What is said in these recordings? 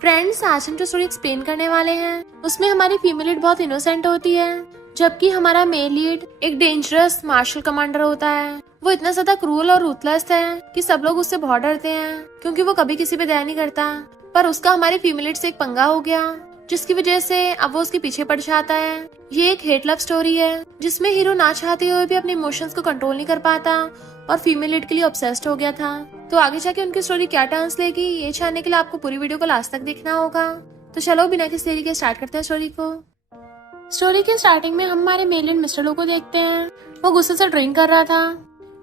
Friends, आज हम जो स्टोरी एक्सप्लेन करने वाले हैं उसमें हमारी फीमेल लीड बहुत इनोसेंट होती है, जबकि हमारा मेल लीड एक डेंजरस मार्शल कमांडर होता है। वो इतना ज्यादा क्रूअल और रूथलेस है कि सब लोग उससे बहुत डरते हैं, क्योंकि वो कभी किसी पे दया नहीं करता। पर उसका हमारी फीमेल लीड से एक पंगा हो गया, जिसकी वजह से अब वो उसके पीछे पड़ जाता है। ये एक हेट लव स्टोरी है, जिसमें हीरो ना चाहते हुए भी अपने इमोशंस को कंट्रोल नहीं कर पाता और फीमेल लीड के लिए ऑब्सेस्ड हो गया था। तो आगे जाके उनकी स्टोरी क्या टर्न्स लेगी, ये जानने के लिए आपको पूरी वीडियो को लास्ट तक देखना होगा। तो चलो बिना किसी देरी के स्टार्ट करते हैं स्टोरी को। स्टोरी के स्टार्टिंग में हम हमारे मेल लीड मिस्टर लो को देखते हैं। वो गुस्से से ड्रिंक कर रहा था,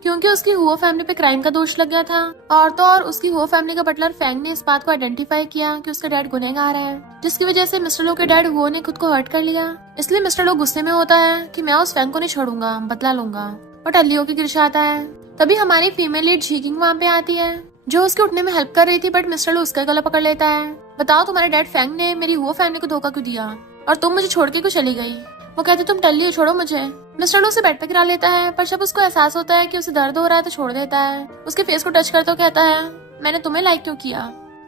क्योंकि उसकी हुआ फैमिली पे क्राइम का दोष लग गया था। और तो और उसकी हुआ फैमिली का बटलर फैंग ने इस बात को आइडेंटिफाई किया कि उसका डैड गुनहगार है, जिसकी वजह से मिस्टर लो के डैड हुआ ने खुद को हर्ट कर लिया। इसलिए मिस्टर लो गुस्से में होता है कि मैं उस फैंग को नहीं छोड़ूंगा, बदला लूंगा, और टल्ली होकर गिर जाता है। तभी हमारी फीमेल लीड झीकिंग वहाँ पे आती है, जो उसके उठने में हेल्प कर रही थी, बट मिस्टर लो उसका गला पकड़ लेता है। बताओ, तुम्हारे डैड फैंग ने मेरी हुआ फैमिली को धोखा क्यों दिया और तुम मुझे छोड़ के क्यों चली गई? वो कहती तुम टल्ली हो, छोड़ो मुझे। मिस्टर लो उसे बेड पे गिरा लेता है, पर जब उसको एहसास होता है कि उसे दर्द हो रहा है तो छोड़ देता है। उसके फेस को टच करते हुए कहता है, मैंने तुम्हें लाइक क्यों किया,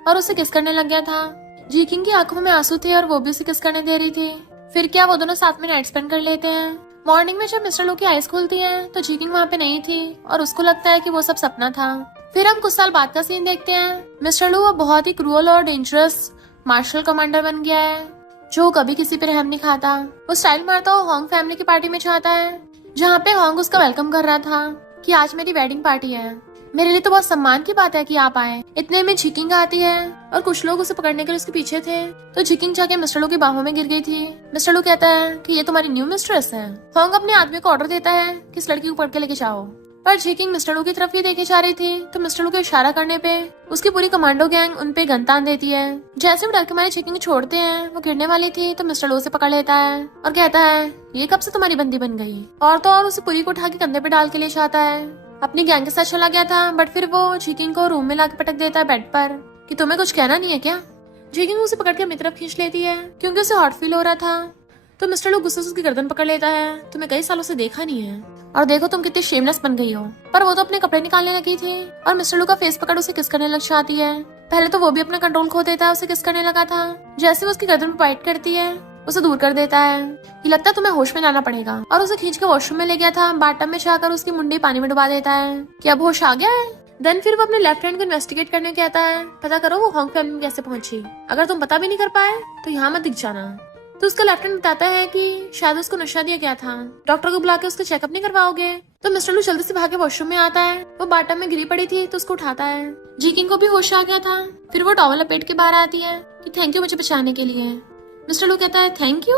और उसे किस करने लग गया था। जीकिंग की आंखों में आंसू थे और वो भी उसे किस करने दे रही थी। फिर क्या वो दोनों साथ में नाइट स्पेंड कर लेते हैं। मॉर्निंग में जब मिस्टर लो की आईज खुलती है तो जीकिंग वहाँ पे नहीं थी और उसको लगता है कि वो सब सपना था। फिर हम कुछ साल बाद का सीन देखते हैं। मिस्टर लो वो बहुत ही क्रूअल और डेंजरस मार्शल कमांडर बन गया है, जो कभी किसी पे रहम नहीं खाता। वो स्टाइल मारता हुआ होंग फैमिली की पार्टी में जाता है, जहाँ पे होंग उसका वेलकम कर रहा था कि आज मेरी वेडिंग पार्टी है, मेरे लिए तो बहुत सम्मान की बात है कि आप आए। इतने में झिकिंग आती है और कुछ लोग उसे पकड़ने के लिए उसके पीछे थे, तो झिकिंग जाके मिस्टर लो की बाहों में गिर गई थी। मिस्टर लो कहता है कि ये तुम्हारी न्यू मिस्ट्रेस है। होंग अपने आदमी को ऑर्डर देता है कि इस लड़की को पकड़ के लेके जाओ, पर झिकिंग मिस्टर लो की तरफ ही देखे जा रही थी, तो मिस्टर लो के इशारा करने पे उसकी पूरी कमांडो गैंग उन पे गन तान देती है। जैसे वो डर के मारे झिकिंग छोड़ते हैं, वो गिरने वाली थी तो मिस्टर लो से पकड़ लेता है और कहता है ये कब से तुम्हारी बंदी बन गई। और तो और उसे पूरी को उठा के कंधे पे डाल के ले जाता है। अपनी गैंग के साथ चला गया था, बट फिर वो झिकिंग को रूम में लाके पटक देता है बेड पर कि तुम्हें कुछ कहना नहीं है क्या। झिकिंग उसे पकड़ के अपनी तरफ खींच लेती है, क्योंकि उसे हॉट फील हो रहा था। तो मिस्टर लो गुस्से से उसकी गर्दन पकड़ लेता है, तुम्हें कई सालों से देखा नहीं है और देखो तुम कितनी शेमलेस बन गई हो। पर वो तो अपने कपड़े निकालने लगी थी और मिस्टर लो का फेस पकड़ उसे किस करने लग जाती है। पहले तो वो भी अपना कंट्रोल खो देता है, उसे किस करने लगा था। जैसे वो उसकी गर्दन पे बाइट करती है, उसे दूर कर देता है। ये लगता है तुम्हें होश में लाना पड़ेगा, और उसे खींच के वॉशरूम में ले गया था। बाथटब में जाकर उसकी मुंडी पानी में डुबा देता है कि अब होश आ गया है। देन फिर वो अपने लेफ्ट हैंड को इन्वेस्टिगेट करने कहता है, पता करो वो होंग फैमिली में कैसे पहुंची। अगर तुम पता भी नहीं कर पाए तो यहाँ मत दिख जाना। तो उसका लेफ्टिनेंट बताता है कि शायद उसको नशा दिया गया था, डॉक्टर को बुला के उसका चेकअप नहीं करवाओगे। तो मिस्टर लू जल्दी से भागे वॉशरूम में आता है। वो बाटम में गिरी पड़ी थी तो उसको उठाता है। जीकिंग को भी होश आ गया था। फिर वो टॉवल लपेट के बाहर आती है कि थैंक यू मुझे बचाने के लिए। मिस्टर लू कहता है थैंक यू,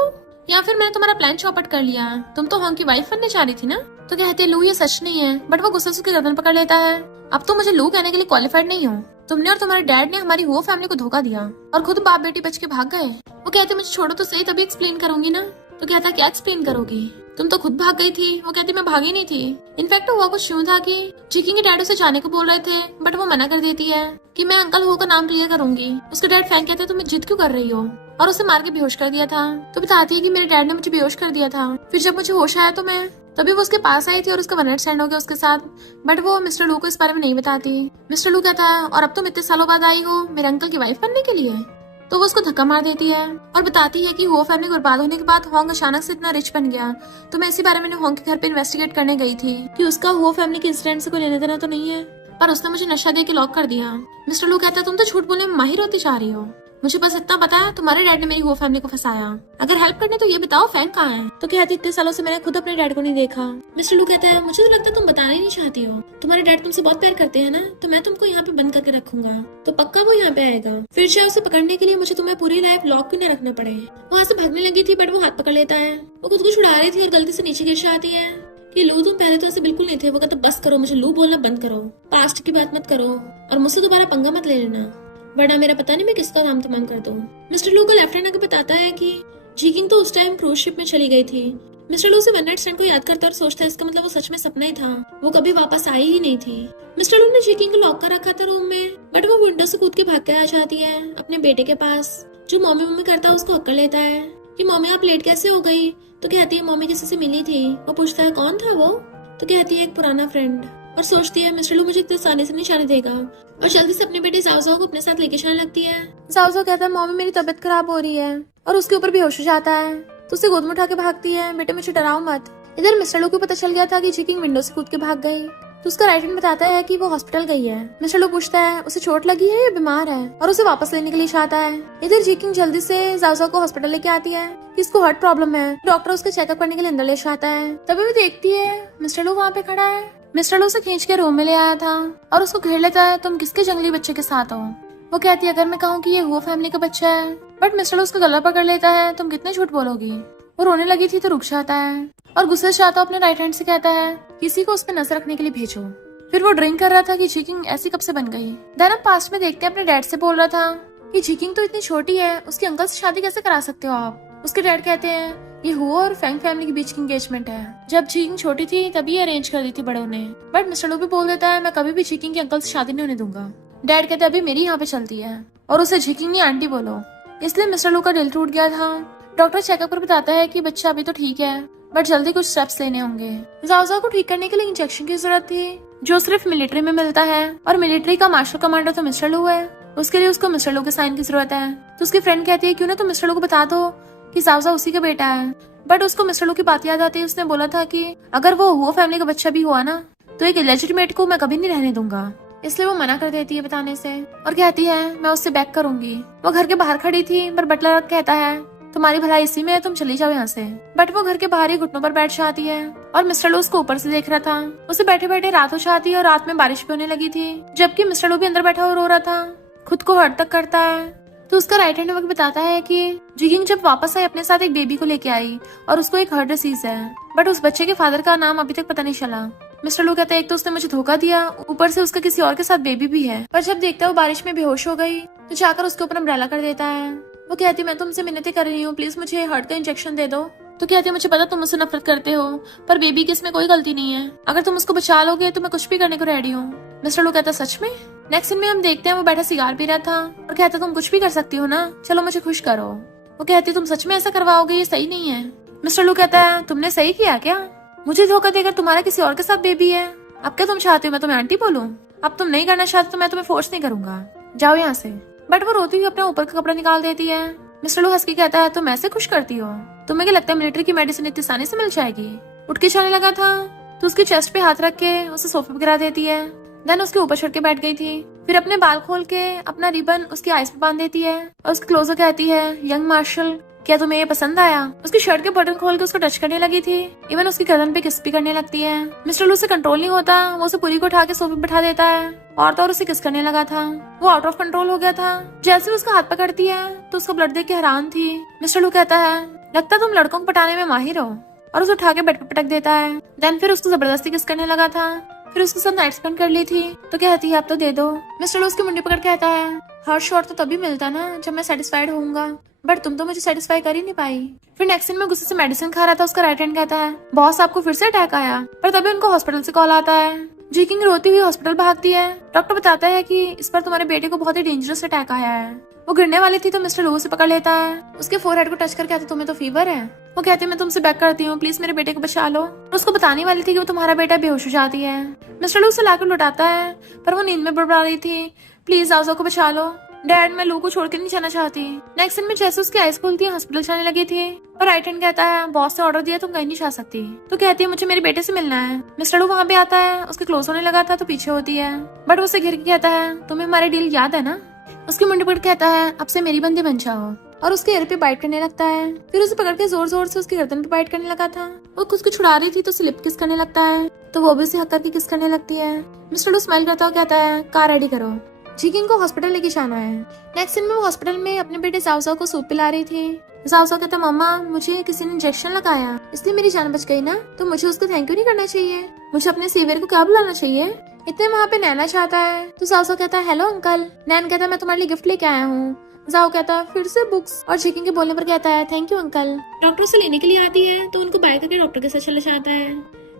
या फिर मैंने तुम्हारा प्लान चौपट कर लिया, तुम तो होंग की वाइफ बनने जा रही थी ना। तो कहते लू ये सच नहीं है, बट वो गुस्से से उसकी गर्दन पकड़ लेता है। अब तो मुझे लू कहने के लिए क्वालिफाइड नहीं हो, तुमने और तुम्हारे डैड ने हमारी हुआ फैमिली को धोखा दिया और खुद बाप बेटी बच के भाग गए। वो कहते मुझे छोड़ो तो सही, तभी एक्सप्लेन करूंगी ना। तो कहता क्या एक्सप्लेन करोगी, तुम तो खुद भाग गई थी। वो कहती मैं भागी नहीं थी। इनफैक्ट हुआ कुछ यूं था कि जीकिंग के डैड उसे जाने को बोल रहे थे, बट वो मना कर देती है कि मैं अंकल हो का नाम क्लियर करूंगी। उसके डैड फैन कहते तुम जिद क्यों कर रही हो, और उसे मार के बेहोश कर दिया था। तो बताती है कि मेरे डैड ने मुझे बेहोश कर दिया था। फिर जब मुझे होश आया तो मैं तभी वो उसके पास आई थी और उसका वन नाइट स्टैंड हो गया उसके साथ, बट वो मिस्टर लू को इस बारे में नहीं बताती। मिस्टर लू कहता है और अब तुम इतने सालों बाद आई हो मेरे अंकल की वाइफ बनने के लिए। तो वो उसको धक्का मार देती है और बताती है कि हुआ फैमिली बर्बाद होने के बाद होंग अचानक से इतना रिच बन गया। तो मैं इसी बारे में होंग के घर पे इन्वेस्टिगेट करने गई थी कि उसका हुआ फैमिली के इंसिडेंट से कोई लेने देना तो नहीं है, पर उसने मुझे नशा दे के लॉक कर दिया। मिस्टर लू कहता है तुम तो झूठ बोलने में माहिर होती जा रही हो, मुझे बस इतना पता है तुम्हारे डैड ने मेरी हुआ फैमिली को फंसाया। अगर हेल्प करने तो ये बताओ फैंग कहाँ है। तो कहती इतने सालों से मैंने खुद अपने डैड को नहीं देखा। मिस्टर लू कहता है मुझे तो लगता है तुम बताना ही नहीं चाहती हो, तुम्हारे डैड तुमसे बहुत प्यार करते हैं ना, तो मैं तुमको यहाँ पे बंद करके रखूंगा, तो पक्का वो यहाँ पे आएगा। फिर चाहे उसे पकड़ने के लिए मुझे तुम्हें पूरी लाइफ लॉक क्यों न रखना पड़े। वहाँ से भागने लगी थी, बट वो हाथ पकड़ लेता है। वो खुद को छुड़ा रही थी और गलती से नीचे गिर जाती है कि लू तुम पहले तो ऐसे बिल्कुल नहीं थे। वो कहता बस करो, मुझे लू बोलना बंद करो, पास्ट की बात मत करो और मुझसे दोबारा पंगा मत ले लेना, वरना मेरा पता नहीं मैं किसका नाम तमाम कर दूं। मिस्टर लू को लेफ्ट हैंड आके बताता है कि जीकिंग तो उस टाइम क्रूज शिप में चली गई थी। मिस्टर लू से वन नाइट स्टैंड को याद करता और सोचता है इसका मतलब वो सच में सपना ही था, वो कभी वापस आई ही नहीं थी। मिस्टर लू ने जीकिंग को लॉक कर रखा था रूम में, बट वो विंडो से कूद के भाग के आ जाती है अपने बेटे के पास, जो मम्मी मम्मी करता है उसको हक्कर लेता है कि मम्मी आप लेट कैसे हो गई। तो कहती है मम्मी किसी से मिली थी। वो पूछता है कौन था वो, तो कहती है एक पुराना फ्रेंड। और सोचती है मिस्टर लू मुझे इतने आसानी से नहीं जाने देगा, और जल्दी से अपने बेटे जाओ जाओ को अपने साथ लेके जाने लगती है। जाओ जाओ कहता है मम्मी मेरी तबीयत खराब हो रही है, और उसके ऊपर बेहोश हो जाता है। तो उसे गोद में उठा के भागती है, बेटे मुझे डराओ मत। इधर मिस्टर लू को पता चल गया था कि जी किंग विंडो से कूद के भाग गई। तो उसका राइट हैंड बताता है कि वो हॉस्पिटल गई है। मिस्टर लू पूछता है उसे चोट लगी है या बीमार है, और उसे वापस लेने के लिए चाहता है। इधर जी किंग जल्दी से जाओ को हॉस्पिटल लेके आती है कि इसको हार्ट प्रॉब्लम है। डॉक्टर उसका चेकअप करने के लिए अंदर ले जाता है। तभी वो देखती है मिस्टर लू वहाँ पे खड़ा है। मिस्टर लू उसे खींच के रूम में ले आया था और उसको घेर लेता है, तुम किसके जंगली बच्चे के साथ हो। वो कहती है अगर मैं कहूँ कि ये हुआ फैमिली का बच्चा है, बट मिस्टर लू उसका गला पकड़ लेता है, तुम कितने झूठ बोलोगी। वो रोने लगी थी तो रुक जाता है और गुस्से से आता अपने राइट हैंड से कहता है किसी को उस पर नजर रखने के लिए भेजो। फिर वो ड्रिंक कर रहा था कि जी किंग ऐसी कब से बन गई। देन अब पास्ट में देखते अपने डैड से बोल रहा था कि जी किंग तो इतनी छोटी है, उसके अंकल से शादी कैसे करा सकते हो आप। उसके डैड कहते हैं ये हुआ और फैंग फैमिली के बीच की एंगेजमेंट है, जब जी किंग छोटी थी तभी अरेंज कर दी थी बड़ों ने। बट मिस्टर लू भी बोल देता है मैं कभी भी जी किंग के अंकल से शादी नहीं होने दूंगा। डैड कहते अभी मेरी यहाँ पे चलती है, और उसे जी किंग नहीं आंटी बोलो। इसलिए मिस्टर लू का दिल टूट गया था। डॉक्टर चेकअप पर बताता है कि बच्चा अभी तो ठीक है, बट जल्दी कुछ स्टेप्स लेने होंगे। जाओ को ठीक करने के लिए इंजेक्शन की जरूरत थी, जो सिर्फ मिलिट्री में मिलता है, और मिलिट्री का मार्शल कमांडर तो मिस्टर लू है। उसके लिए उसको मिस्टर लू के साइन की जरूरत है। तो उसकी फ्रेंड कहती है क्यों ना तुम मिस्टर लू को बता दो कि जाओ उसी का बेटा है। बट उसको मिस्टर लू की बात याद आती है। उसने बोला था कि अगर वो हुआ फैमिली का बच्चा भी हुआ ना तो एक इलेजिटिमेट को मैं कभी नहीं रहने दूंगा। इसलिए वो मना कर देती है बताने से, और कहती है मैं उससे बैक करूंगी। वो घर के बाहर खड़ी थी, पर बटलर कहता है तुम्हारी भलाई इसी में है, तुम चली जाओ यहाँ से। बट वो घर के बाहर ही घुटनों पर बैठ जाती है, और मिस्टर लू उसको ऊपर से देख रहा था। उसे बैठे बैठे रात हो जाती है, और रात में बारिश भी होने लगी थी, जबकि मिस्टर लू भी अंदर बैठा और रो रहा था। खुद को हर्ट तक करता है। तो उसका राइट हैंड वक्त बताता है कि जी किंग जब वापस आई अपने साथ एक बेबी को लेके आई, और उसको एक हार्ट डिसीज है, बट उस बच्चे के फादर का नाम अभी तक पता नहीं चला। मिस्टर लू कहते हैं एक तो उसने मुझे धोखा दिया, ऊपर से उसका किसी और के साथ बेबी भी है। पर जब देखता है वो बारिश में बेहोश हो गई तो जाकर उसके ऊपर अम्ब्रेला कर देता है। वो कहती मैं तुमसे मिन्नतें कर रही हूँ, प्लीज मुझे हार्ट का इंजेक्शन दे दो। तो कहती है मुझे पता तुम मुझसे नफरत करते हो, पर बेबी की इसमें कोई गलती नहीं है, अगर तुम उसको बचा लोगे तो मैं कुछ भी करने को रेडी हूँ। मिस्टर लू कहता सच में। नेक्स्ट सीन में हम देखते हैं वो बैठा सिगार पी रहा था और कहता तुम कुछ भी कर सकती हो ना, चलो मुझे खुश करो। वो कहती तुम सच में ऐसा करवाओगे, ये सही नहीं है। मिस्टर लू कहता है तुमने सही किया क्या, मुझे धोखा देकर तुम्हारा किसी और के साथ बेबी है। अब क्या तुम चाहते हो मैं तुम्हें आंटी बोलूं? अब तुम नहीं करना चाहते तो मैं तुम्हें फोर्स नहीं करूंगा, जाओ यहाँ से। बट वो रोती हुई अपना ऊपर का कपड़ा निकाल देती है। मिस्टर लू हंस के कहता है तुम ऐसे खुश करती हो, तुम्हें क्या लगता है मिलिट्री की मेडिसिन इतनी आसानी से मिल जाएगी। उठ के चलने लगा था तो उसकी चेस्ट पे हाथ रख के उसे सोफे पे गिरा देती है। देन उसके ऊपर चढ़ के बैठ गई थी। फिर अपने बाल खोल के अपना रिबन उसकी आईज पे बांध देती है, और उसके क्लोजर कहती है यंग मार्शल क्या तुम्हें ये पसंद आया। उसकी शर्ट के बटन खोल के उसको टच करने लगी थी, इवन उसकी गर्दन पे किस भी करने लगती है। मिस्टर लू से कंट्रोल नहीं होता, वो उसे पूरी को उठा के सोफे पे बैठा देता है और तो और उसे किस करने लगा था। वो आउट ऑफ कंट्रोल हो गया था। जैसे वो उसका हाथ पकड़ती है तो उसका ब्लड देख के हैरान थी। मिस्टर लू कहता है लगता तुम लड़कों को पटाने में माहिर हो, और उसे उठा के बेड पे पटक देता है। देन फिर उसको जबरदस्ती किस करने लगा था। फिर उसके साथ नाइट स्पेंड कर ली थी तो कहती है अब तो दे दो। मिस्टर लू उसकी मुंडी पकड़ कहता है हर शॉट तो तभी मिलता ना जब मैं सेटिस्फाइड होऊंगा, बट तुम तो मुझे सेटिस्फाई कर ही नहीं पाई। फिर नेक्स्ट सीन में गुस्से से मेडिसिन खा रहा था उसका राइट हैंड कहता है बॉस आपको फिर से अटैक आया, पर तभी उनको हॉस्पिटल से कॉल आता है। जी किंग रोती हुई हॉस्पिटल भागती है। डॉक्टर बताता है कि इस पर तुम्हारे बेटे को बहुत ही डेंजरस अटैक आया है। वो गिरने वाली थी तो मिस्टर लू से पकड़ लेता है, उसके फोरहेड को टच करके कहता तुम्हें तो फीवर है। वो कहती है मैं तुमसे बैक करती हूँ, प्लीज मेरे बेटे को बचा लो। और उसको बताने वाली थी कि वो तुम्हारा बेटा बेहोश हो जाती है। मिस्टर लू उसे लाकर लुटाता है, पर वो नींद में बड़बड़ा रही थी, प्लीज आओ को बचा लो डैड, मैं लू को छोड़ के नहीं जाना चाहती। नेक्स्ट दिन में जैसे उसकी आइज खुलती है हॉस्पिटल जाने लगी थी, और राइट हैंड कहता है बॉस ने ऑर्डर दिया तुम कहीं नहीं जा सकती। तो कहती है मुझे मेरे बेटे से मिलना है। मिस्टर लू वहाँ पे आता है, उसके क्लोज होने लगा था तो पीछे होती है, बट उसे घिर के कहता है तुम्हें हमारे डील याद है ना। उसकी मुंडी पकड़ कहता है अब से मेरी बंदी बन जाओ, और उसके ईयर पे बाइट करने लगता है। फिर उसे पकड़ के जोर जोर से उसकी गर्दन पे बाइट करने लगा था। वो खुद को छुड़ा रही थी तो उसे लिप किस करने लगता है, तो वो भी उसे हक करके किस करने लगती है। मिस्टर लू स्माइल करता हुआ कहता है कार रेडी करो, जी किंग को हॉस्पिटल लेके जाना है। नेक्स्ट दिन में वो हॉस्पिटल में अपने बेटे जाओ को सूप पिला रही थी। जाओ कहता मम्मा मुझे किसी ने इंजेक्शन लगाया इसलिए मेरी जान बच गई ना, तो मुझे उसको थैंक यू नहीं करना चाहिए, मुझे अपने सीवियर को क्या बुलाना चाहिए। इतने वहाँ पे नैना चाहता है तो जाओ कहता है हेलो अंकल। नैन कहता है मैं तुम्हारे लिए गिफ्ट लेके आया हूँ। जाओ कहता है फिर से बुक्स, और जी किंग के बोलने पर कहता है थैंक यू अंकल। डॉक्टर से लेने के लिए आती है तो उनको बाय करके डॉक्टर के साथ चले जाता है।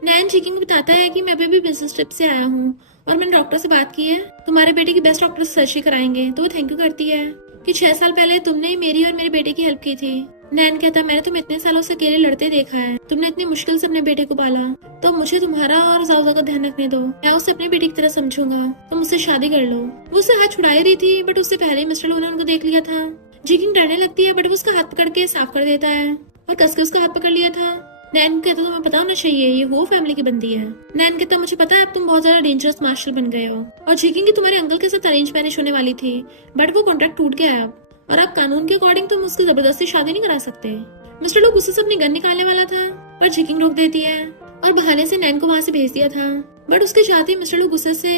नैन जी किंग बताता है कि मैं अभी भी बिजनेस ट्रिप से आया हूँ और मैंने डॉक्टर से बात की है, तुम्हारे बेटे की बेस्ट डॉक्टर से सर्जरी कराएंगे। तो वो थैंक यू करती है कि 6 साल पहले तुमने ही मेरी और मेरे बेटे की हेल्प की थी। नैन कहता है मैंने तुम्हें इतने सालों से अकेले लड़ते देखा है, तुमने इतनी मुश्किल से अपने बेटे को पाला, तो मुझे तुम्हारा और जाओजा का ध्यान रखने दो। मैं उसे अपने बेटे की तरह समझूंगा, तुम मुझसे शादी कर लो। वो उसे हाथ छुड़ा ही रही थी बट उससे पहले ही मिस्टर लू ने उनको देख लिया था। जीकिंग डरने लगती है बट वो उसका हाथ पकड़ के साफ कर देता है और कस के उसका हाथ पकड़ लिया था। नैन कहता तुम्हें पता होना चाहिए ये वो फैमिली की बंदी है। नैन कहता मुझे पता है अब तुम बहुत ज्यादा डेंजरस मार्शल बन गए हो और जीकिंग की तुम्हारे अंकल के साथ अरेंज मैरिज होने वाली थी बट वो कॉन्ट्रैक्ट टूट गया है और अब कानून के अकॉर्डिंग तुम उसकी जबरदस्ती शादी नहीं करा सकते। मिस्टर लू गुस्से से अपनी गन निकालने वाला था पर जीकिंग रोक देती है और बहाने से नैन को वहां से भेज दिया था बट उसके साथ ही मिस्टर लू गुस्से से